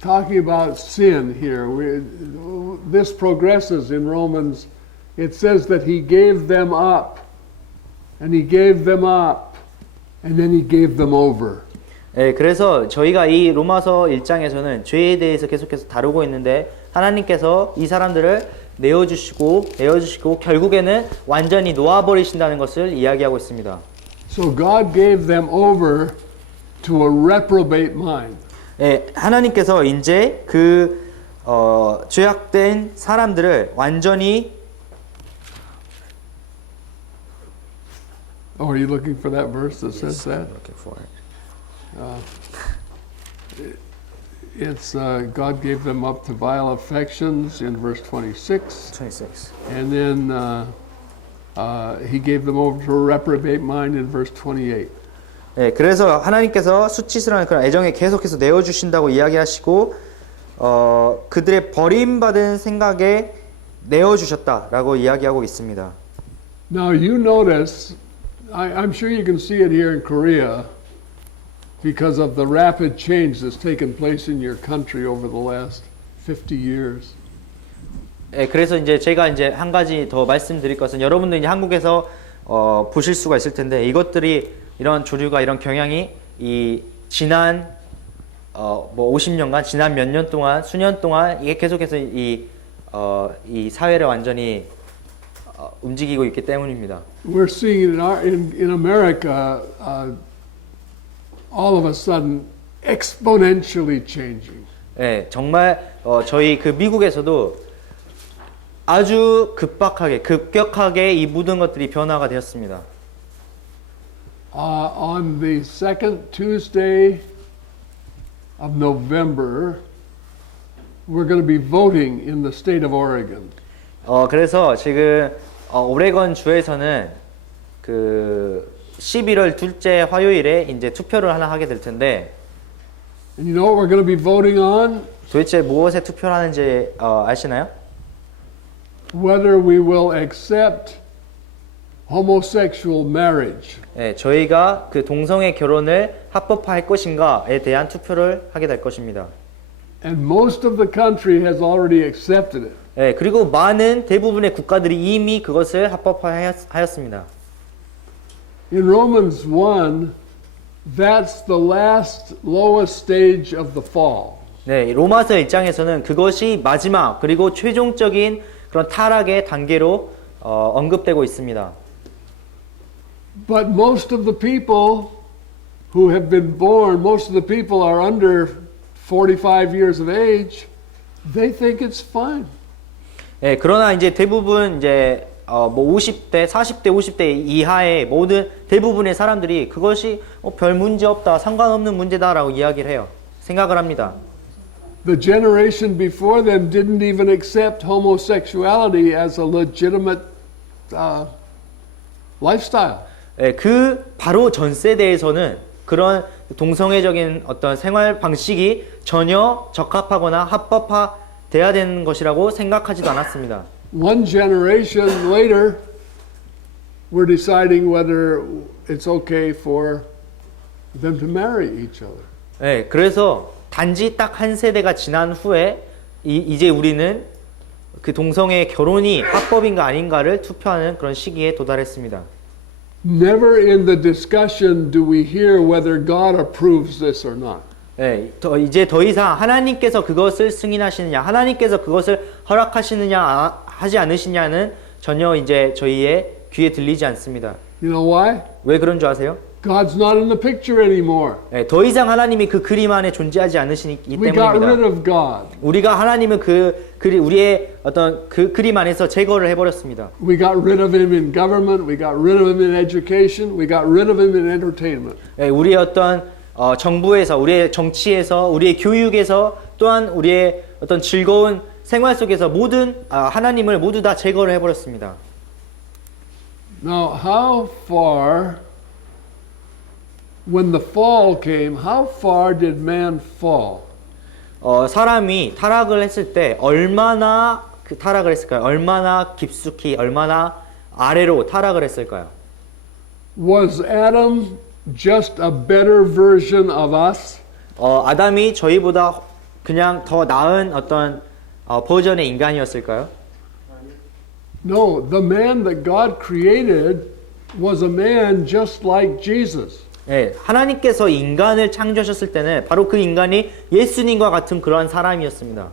talking about sin here. This progresses in Romans. It says that he gave them up, and he gave them up, and then he gave them over. 예, 그래서 저희가 이 로마서 1장에서는 죄에 대해서 계속해서 다루고 있는데 하나님께서 이 사람들을 내어주시고 결국에는 완전히 놓아버리신다는 것을 이야기하고 있습니다. So God gave them over to a reprobate mind. 예, 하나님께서 이제 그 죄악된 사람들을 완전히 Oh, are you looking for that verse that says that? It's God gave them up to vile affections in verse 26, 26. and then he gave them over to a reprobate mind in verse 28. 예, 그래서 하나님께서 수치스러운 그런 애정에 계속해서 내어주신다고 이야기하시고 그들의 버림받은 생각에 내어주셨다라고 이야기하고 있습니다. Now you notice, I'm sure you can see it here in Korea because of the rapid change that's taken place in your country over the last 50 years. 예, 그래서 이제 제가 이제 한 가지 더 말씀드릴 것은 여러분들 이제 한국에서 보실 수가 있을 텐데 이것들이 이런 조류가 이런 경향이 이 지난 뭐 50년간 지난 몇 년 동안 수년 동안 이게 계속해서 이 사회를 완전히 움직이고 있기 때문입니다. We're seeing in America all of a sudden exponentially changing. 예, 정말 저희 그 미국에서도 아주 급격하게 이 모든 것들이 변화가 되었습니다. On the second Tuesday of November, we're going to be voting in the state of Oregon. 그래서 지금 오레곤 주에서는 그 11월 둘째 화요일에 이제 투표를 하나 하게 될 텐데 And you know what we're going to be voting on? 도대체 무엇에 투표를 하는지 아시나요? Whether we will accept homosexual marriage. 네, 저희가 그 동성애 결혼을 합법화할 것인가에 대한 투표를 하게 될 것입니다. And most of the country has already accepted it. 네, 그리고 많은 대부분의 국가들이 이미 그것을 합법화하였습니다. In Romans 1, that's the last lowest stage of the fall. 네, 로마서 1장에서는 그것이 마지막 그리고 최종적인 그런 타락의 단계로 언급되고 있습니다. But most of the people who have been born, most of the people are under 45 years of age. They think it's fine. 네, 그러나 이제 대부분 이제 뭐 50대, 40대, 50대 이하의 모든 대부분의 사람들이 그것이 별 문제 없다, 상관없는 문제다라고 이야기를 해요. 생각을 합니다. The generation before them didn't even accept homosexuality as a legitimate lifestyle. 그 바로 전 세대에서는 그런 동성애적인 어떤 생활 방식이 전혀 적합하거나 합법화돼야 되는 것이라고 생각하지도 않았습니다. One generation later, we're deciding whether it's okay for them to marry each other. 네, 그래서 단지 딱 한 세대가 지난 후에 이제 우리는 그 동성애 결혼이 합법인가 아닌가를 투표하는 그런 시기에 도달했습니다. Never in the discussion do we hear whether God approves this or not. 네, 이제 더 이상 하나님께서 그것을 승인하시느냐, 하나님께서 그것을 허락하시느냐 하지 않으시냐는 전혀 이제 저희의 귀에 들리지 않습니다. You know why? 왜 그런 줄 아세요? God's not in the picture anymore. 네, 더 이상 하나님이 그 그림 안에 존재하지 않으시기 We got rid 때문입니다. of God. 우리가 하나님을 우리의 어떤 그 그림 안에서 제거를 해버렸습니다. We got rid of him in government. We got rid of him in education. We got rid of him in entertainment. 네, 우리의 어떤 정부에서, 우리의 정치에서, 우리의 교육에서, 또한 우리의 어떤 즐거운 생활 속에서 모든 하나님을 모두 다 제거를 해버렸습니다. Now, how far, when the fall came, how far did man fall? 사람이 타락을 했을 때 얼마나 그 타락을 했을까요? 얼마나 깊숙이, 얼마나 아래로 타락을 했을까요? Was Adam just a better version of us? 아담이 저희보다 그냥 더 나은 어떤 버전의 인간이었을까요? No, the man that God created was a man just like Jesus. 네, 하나님께서 인간을 창조하셨을 때는 바로 그 인간이 예수님과 같은 그러한 사람이었습니다.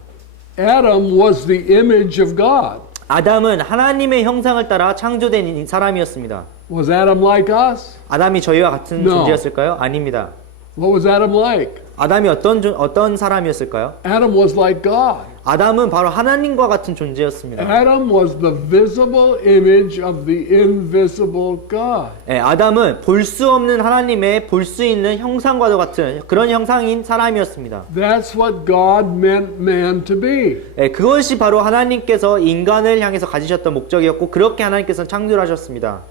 Adam was the image of God. 아담은 하나님의 형상을 따라 창조된 사람이었습니다. Was Adam like us? 아담이 저희와 같은 No. 존재였을까요? 아닙니다. What was Adam like? 아담이 어떤 사람이었을까요? Adam was like God. 아담은 바로 하나님과 같은 존재였습니다. Adam was the visible image of the invisible God. 네, 아담은 볼 수 없는 하나님의 볼 수 있는 형상과도 같은 그런 형상인 사람이었습니다. That's what God meant man to be. 네, 그것이 바로 하나님께서 인간을 향해서 가지셨던 목적이었고 그렇게 하나님께서 창조를 하셨습니다.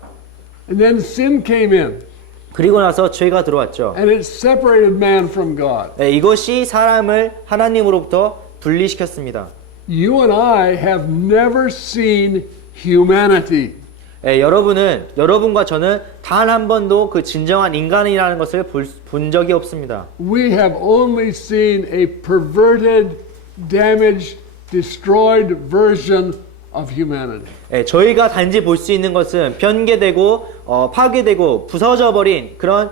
And then sin came in 그리고 나서 죄가 들어왔죠. and it separated man from God. 네, 이것이 사람을 하나님으로부터 분리시켰습니다. You and I have never seen humanity. 네, 여러분과 저는 단 한 번도 그 진정한 인간이라는 것을 본 적이 없습니다. We have only seen a perverted, damaged, destroyed version of humanity. 네, 저희가 단지 볼 수 있는 것은 변개되고 파괴되고 부서져 버린 그런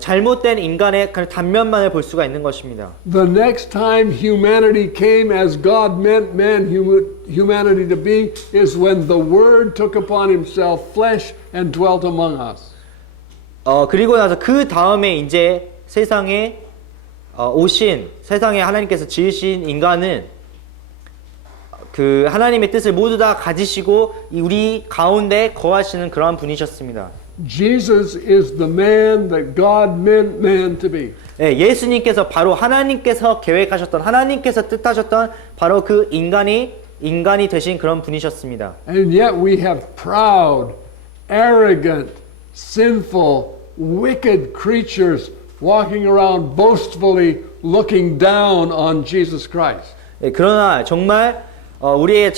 잘못된 인간의 그 단면만을 볼 수가 있는 것입니다. The next time humanity came as God meant humanity to be is when the Word took upon himself flesh and dwelt among us. 그리고 나서 그 다음에 이제 세상에 세상에 하나님께서 지으신 인간은 그 하나님의 뜻을 모두 다 가지시고 우리 가운데 거하시는 그러한 분이셨습니다. Jesus is the man that God meant man to be. 네, 예수님께서 바로 하나님께서 계획하셨던 하나님께서 뜻하셨던 바로 그 인간이 되신 그런 분이셨습니다. And yet we have proud, arrogant, sinful, wicked creatures walking around boastfully looking down on Jesus Christ. 네, 그러나 정말 우리의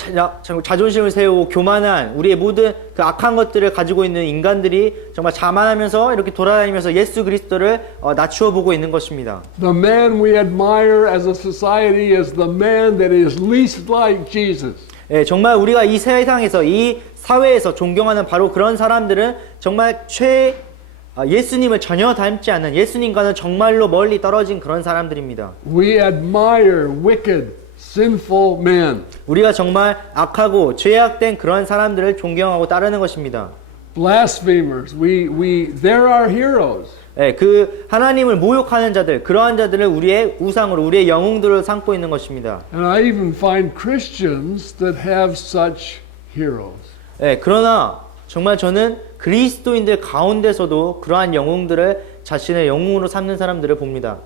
자존심을 세우고 교만한 우리의 모든 그 악한 것들을 가지고 있는 인간들이 정말 자만하면서 이렇게 돌아다니면서 예수 그리스도를 낮추어 보고 있는 것입니다. The man we admire as a society is the man that is least like Jesus. 예, 정말 우리가 이 세상에서 이 사회에서 존경하는 바로 그런 사람들은 정말 예수님을 전혀 닮지 않는 예수님과는 정말로 멀리 떨어진 그런 사람들입니다. We admire wicked, sinful men. 우리가 정말 악하고 죄악된 그런 사람들을 존경하고 따르는 것입니다. Blasphemers. They're our heroes. 예, 그 하나님을 모욕하는 자들, 그러한 자들을 우리의 우상으로, 우리의 영웅들을 삼고 있는 것입니다. And I even find Christians that have such heroes. 예, 그러나 정말 저는 그리스도인들 가운데서도 그러한 영웅들을 자신의 영웅으로 삼는 사람들을 봅니다.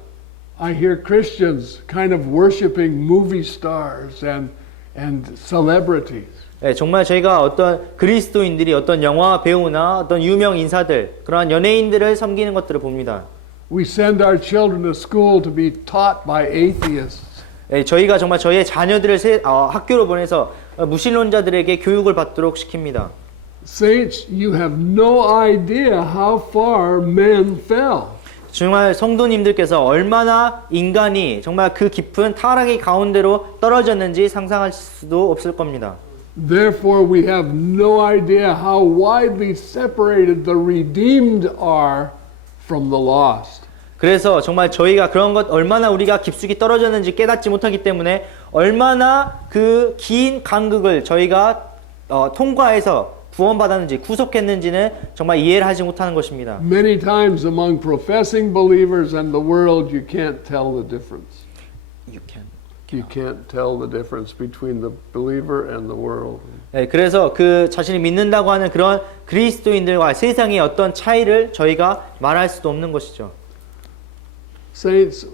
I hear Christians kind of worshiping movie stars and celebrities. 네, 정말 저희가 어떤 그리스도인들이 어떤 영화 배우나 어떤 유명 인사들 그러한 연예인들을 섬기는 것들을 봅니다. we send our children to school to be taught by atheists. 예, 저희가 정말 저희의 자녀들을 학교로 보내서 무신론자들에게 교육을 받도록 시킵니다. Saints, you have no idea how far men fell. 정말 성도님들께서 얼마나 인간이 정말 그 깊은 타락의 가운데로 떨어졌는지 상상할 수도 없을 겁니다. Therefore, we have no idea how widely separated the redeemed are from the lost. 그래서 정말 저희가 그런 것 얼마나 우리가 깊숙이 떨어졌는지 깨닫지 못하기 때문에 얼마나 그 긴 간극을 저희가 통과해서 구원받았는지 구속했는지는 정말 이해를 하지 못하는 것입니다. Many times among professing believers and the world, you can't tell the difference. You can't tell the difference between the believer and the world. 네, 그래서 그 자신이 믿는다고 하는 그런 그리스도인들과 세상의 어떤 차이를 저희가 말할 수도 없는 것이죠. Saints,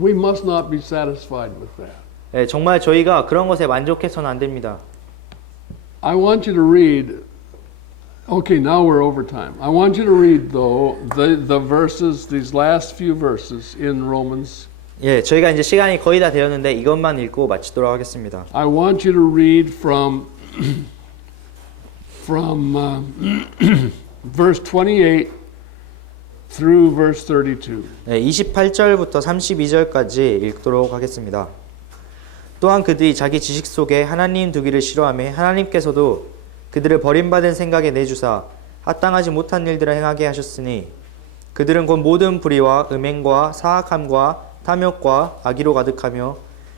we must not be satisfied with that. 네, 정말 저희가 그런 것에 만족해서는 안 됩니다. I want you to read. Okay, now we're over time. I want you to read though the verses, these last few verses in Romans. 예, 저희가 이제 시간이 거의 다 되었는데 이것만 읽고 마치도록 하겠습니다. I want you to read from verse 28 through verse 32. 네, 28절부터 32절까지 읽도록 하겠습니다. 또한 그들이 자기 지식 속에 하나님 두기를 싫어하며 하나님께서도 그들을 버림받은 생각에 내주사 합당하지 못한 일들을 행하게 하셨으니 그들은 곧 모든 불의와 음행과 사악함과 탐욕과 악의로 가득하며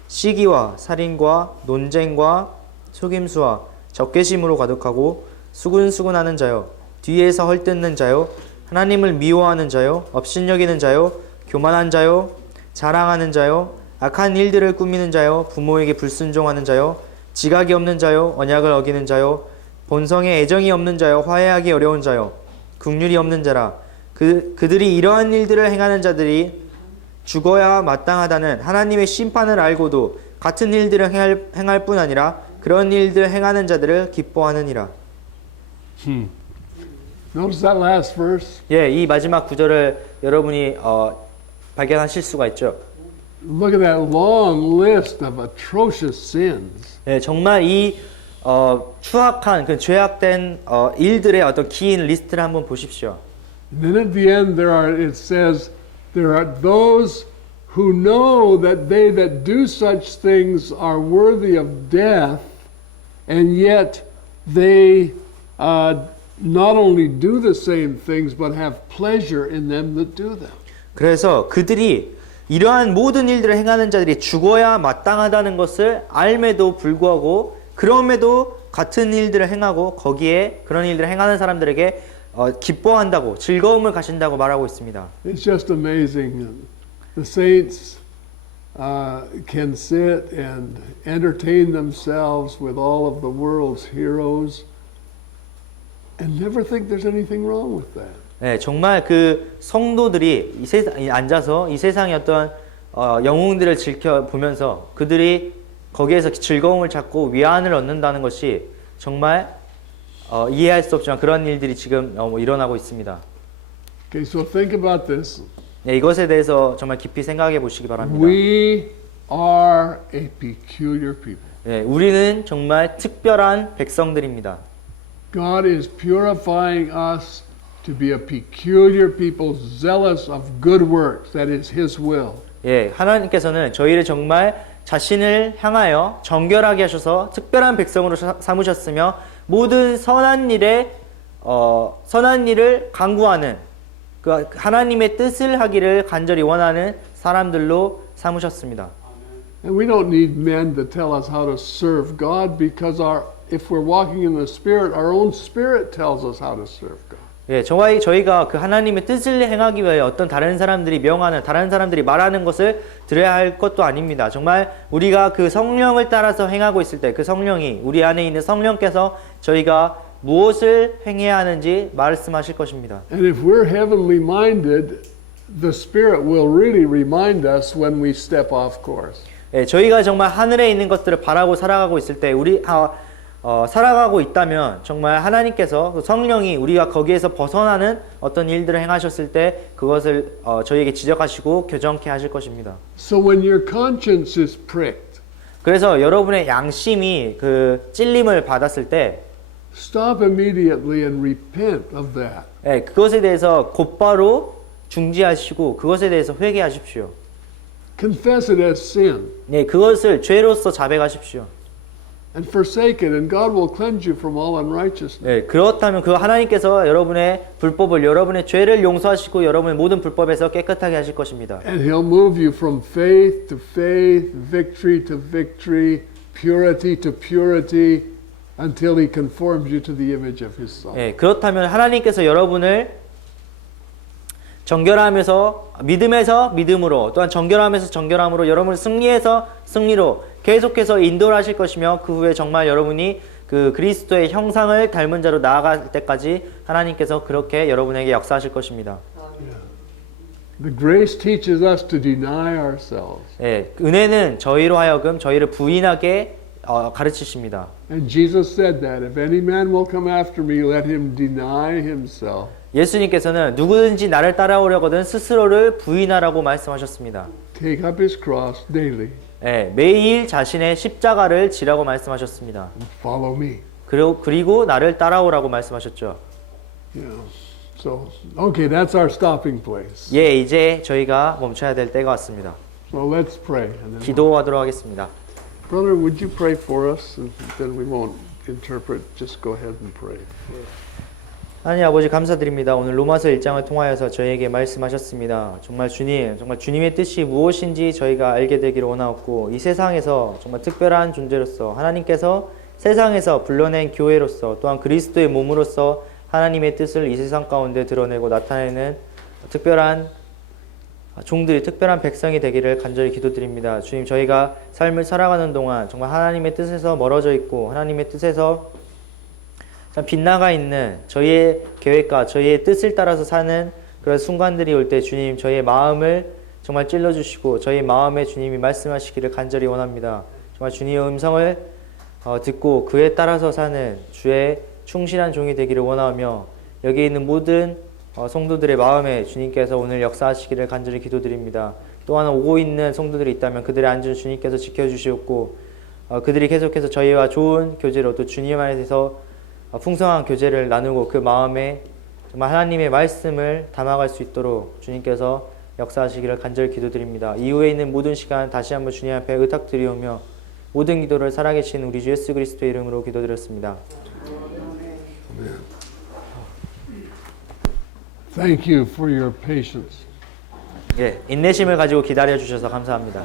시기와 살인과 논쟁과 속임수와 적개심으로 가득하고 수군수군하는 자요 뒤에서 헐뜯는 자요 하나님을 미워하는 자요 업신여기는 자요 교만한 자요 자랑하는 자요 악한 일들을 꾸미는 자요 부모에게 불순종하는 자요 지각이 없는 자요 언약을 어기는 자요 본성에 애정이 없는 자요 화해하기 어려운 자요 긍휼이 없는 자라 그들이 이러한 일들을 행하는 자들이 죽어야 마땅하다는 하나님의 심판을 알고도 같은 일들을 행할 뿐 아니라 그런 일들을 행하는 자들을 기뻐하느니라. Notice that last verse. 예, 이 마지막 구절을 여러분이 발견하실 수가 있죠. Look at that long list of atrocious sins. 예, 정말 이 추악한 그 죄악된 일들의 어떤 긴 리스트를 한번 보십시오. And then at the end it says there are those who know that they that do such things are worthy of death, and yet they not only do the same things but have pleasure in them that do them. 그래서 그들이 이러한 모든 일들을 행하는 자들이 죽어야 마땅하다는 것을 알매도 불구하고 그럼에도 같은 일들을 행하고 거기에 그런 일들을 행하는 사람들에게 기뻐한다고 즐거움을 가진다고 말하고 있습니다. It's just amazing. The saints can sit and entertain themselves with all of the world's heroes and never think there's anything wrong with that. 네, 정말 그 성도들이 이 세상에 앉아서 이 세상의 어떤 영웅들을 지켜보면서 그들이 거기에서 즐거움을 찾고 위안을 얻는다는 것이 정말 이해할 수 없지만 그런 일들이 지금 일어나고 있습니다. Okay, so think about this. 네, 이것에 대해서 정말 깊이 생각해 보시기 바랍니다. We are a peculiar people. 네, 우리는 정말 특별한 백성들입니다. God is purifying us to be a peculiar people, zealous of good works. That is His will. 예, 하나님께서는 저희를 정말 자신을 향하여 정결하게 하셔서 특별한 백성으로 삼으셨으며 모든 선한 일을 강구하는 그 하나님의 뜻을 하기를 간절히 원하는 사람들로 삼으셨습니다. And we don't need men to tell us how to serve God because if we're walking in the Spirit, our own spirit tells us how to serve God. 예, 저희가 그 하나님의 뜻을 행하기 위해 어떤 다른 사람들이 명하는 다른 사람들이 말하는 것을 들어야 할 것도 아닙니다. 정말 우리가 그 성령을 따라서 행하고 있을 때 그 성령이 우리 안에 있는 성령께서 저희가 무엇을 행해야 하는지 말씀하실 것입니다. And if we're heavenly minded, the Spirit will really remind us when we step off course. 예, 저희가 정말 하늘에 있는 것들을 바라고 살아가고 있을 때 살아가고 있다면 정말 하나님께서 그 성령이 우리가 거기에서 벗어나는 어떤 일들을 행하셨을 때 그것을 저희에게 지적하시고 교정케 하실 것입니다. So when your conscience is pricked, 그래서 여러분의 양심이 그 찔림을 받았을 때 stop immediately and repent of that. 예, 그것에 대해서 곧바로 중지하시고 그것에 대해서 회개하십시오. Confess it as sin 예, 그것을 죄로서 자백하십시오. and forsake it, and God will cleanse you from all unrighteousness. 예, 그렇다면 그 하나님께서 여러분의 불법을 여러분의 죄를 용서하시고 여러분의 모든 불법에서 깨끗하게 하실 것입니다. And He'll move you from faith to faith, victory to victory, purity to purity, until He conforms you to the image of His Son. 예, 그렇다면 하나님께서 여러분을 정결함에서 믿음에서 믿음으로 또한 정결함에서 정결함으로 여러분을 승리에서 승리로 계속해서 인도를 하실 것이며 그 후에 정말 여러분이 그 그리스도의 형상을 닮은 자로 나아갈 때까지 하나님께서 그렇게 여러분에게 역사하실 것입니다. The grace teaches us to deny ourselves. 예, 은혜는 저희로 하여금 저희를 부인하게 가르치십니다. And Jesus said that if any man will come after me, let him deny himself. 예수님께서는 누구든지 나를 따라오려거든 스스로를 부인하라고 말씀하셨습니다. Take up his cross daily 예, 매일 자신의 십자가를 지라고 말씀하셨습니다. and follow me. 그리고 나를 따라오라고 말씀하셨죠. You know. So, okay, that's our stopping place. 예, 이제 저희가 멈춰야 될 때가 왔습니다. So let's pray. And then 기도하도록 하겠습니다. Brother, would you pray for us? And then we won't interpret. Just go ahead and pray. 하나님 아버지 감사드립니다. 오늘 로마서 1장을 통하여서 저희에게 말씀하셨습니다. 정말 주님, 정말 주님의 뜻이 무엇인지 저희가 알게 되기를 원하옵고 이 세상에서 정말 특별한 존재로서 하나님께서 세상에서 불러낸 교회로서 또한 그리스도의 몸으로서 하나님의 뜻을 이 세상 가운데 드러내고 나타내는 특별한 종들이 특별한 백성이 되기를 간절히 기도드립니다. 주님, 저희가 삶을 살아가는 동안 정말 하나님의 뜻에서 멀어져 있고 하나님의 뜻에서 참 빗나가 있는 저희의 계획과 저희의 뜻을 따라서 사는 그런 순간들이 올 때 주님, 저희의 마음을 정말 찔러주시고 저희 마음에 주님이 말씀하시기를 간절히 원합니다. 정말 주님의 음성을 듣고 그에 따라서 사는 주의 충실한 종이 되기를 원하며 여기 있는 모든 성도들의 마음에 주님께서 오늘 역사하시기를 간절히 기도드립니다. 또한 오고 있는 성도들이 있다면 그들의 안전 주님께서 지켜주시옵고 그들이 계속해서 저희와 좋은 교제로 또 주님 안에서 풍성한 교제를 나누고 그 마음에 정말 하나님의 말씀을 담아갈 수 있도록 주님께서 역사하시기를 간절히 기도드립니다. 이후에 있는 모든 시간 다시 한번 주님 앞에 의탁드리오며 모든 기도를 살아계신 우리 주 예수 그리스도의 이름으로 기도드렸습니다. Thank you for your patience. 예, 인내심을 가지고 기다려 주셔서 감사합니다.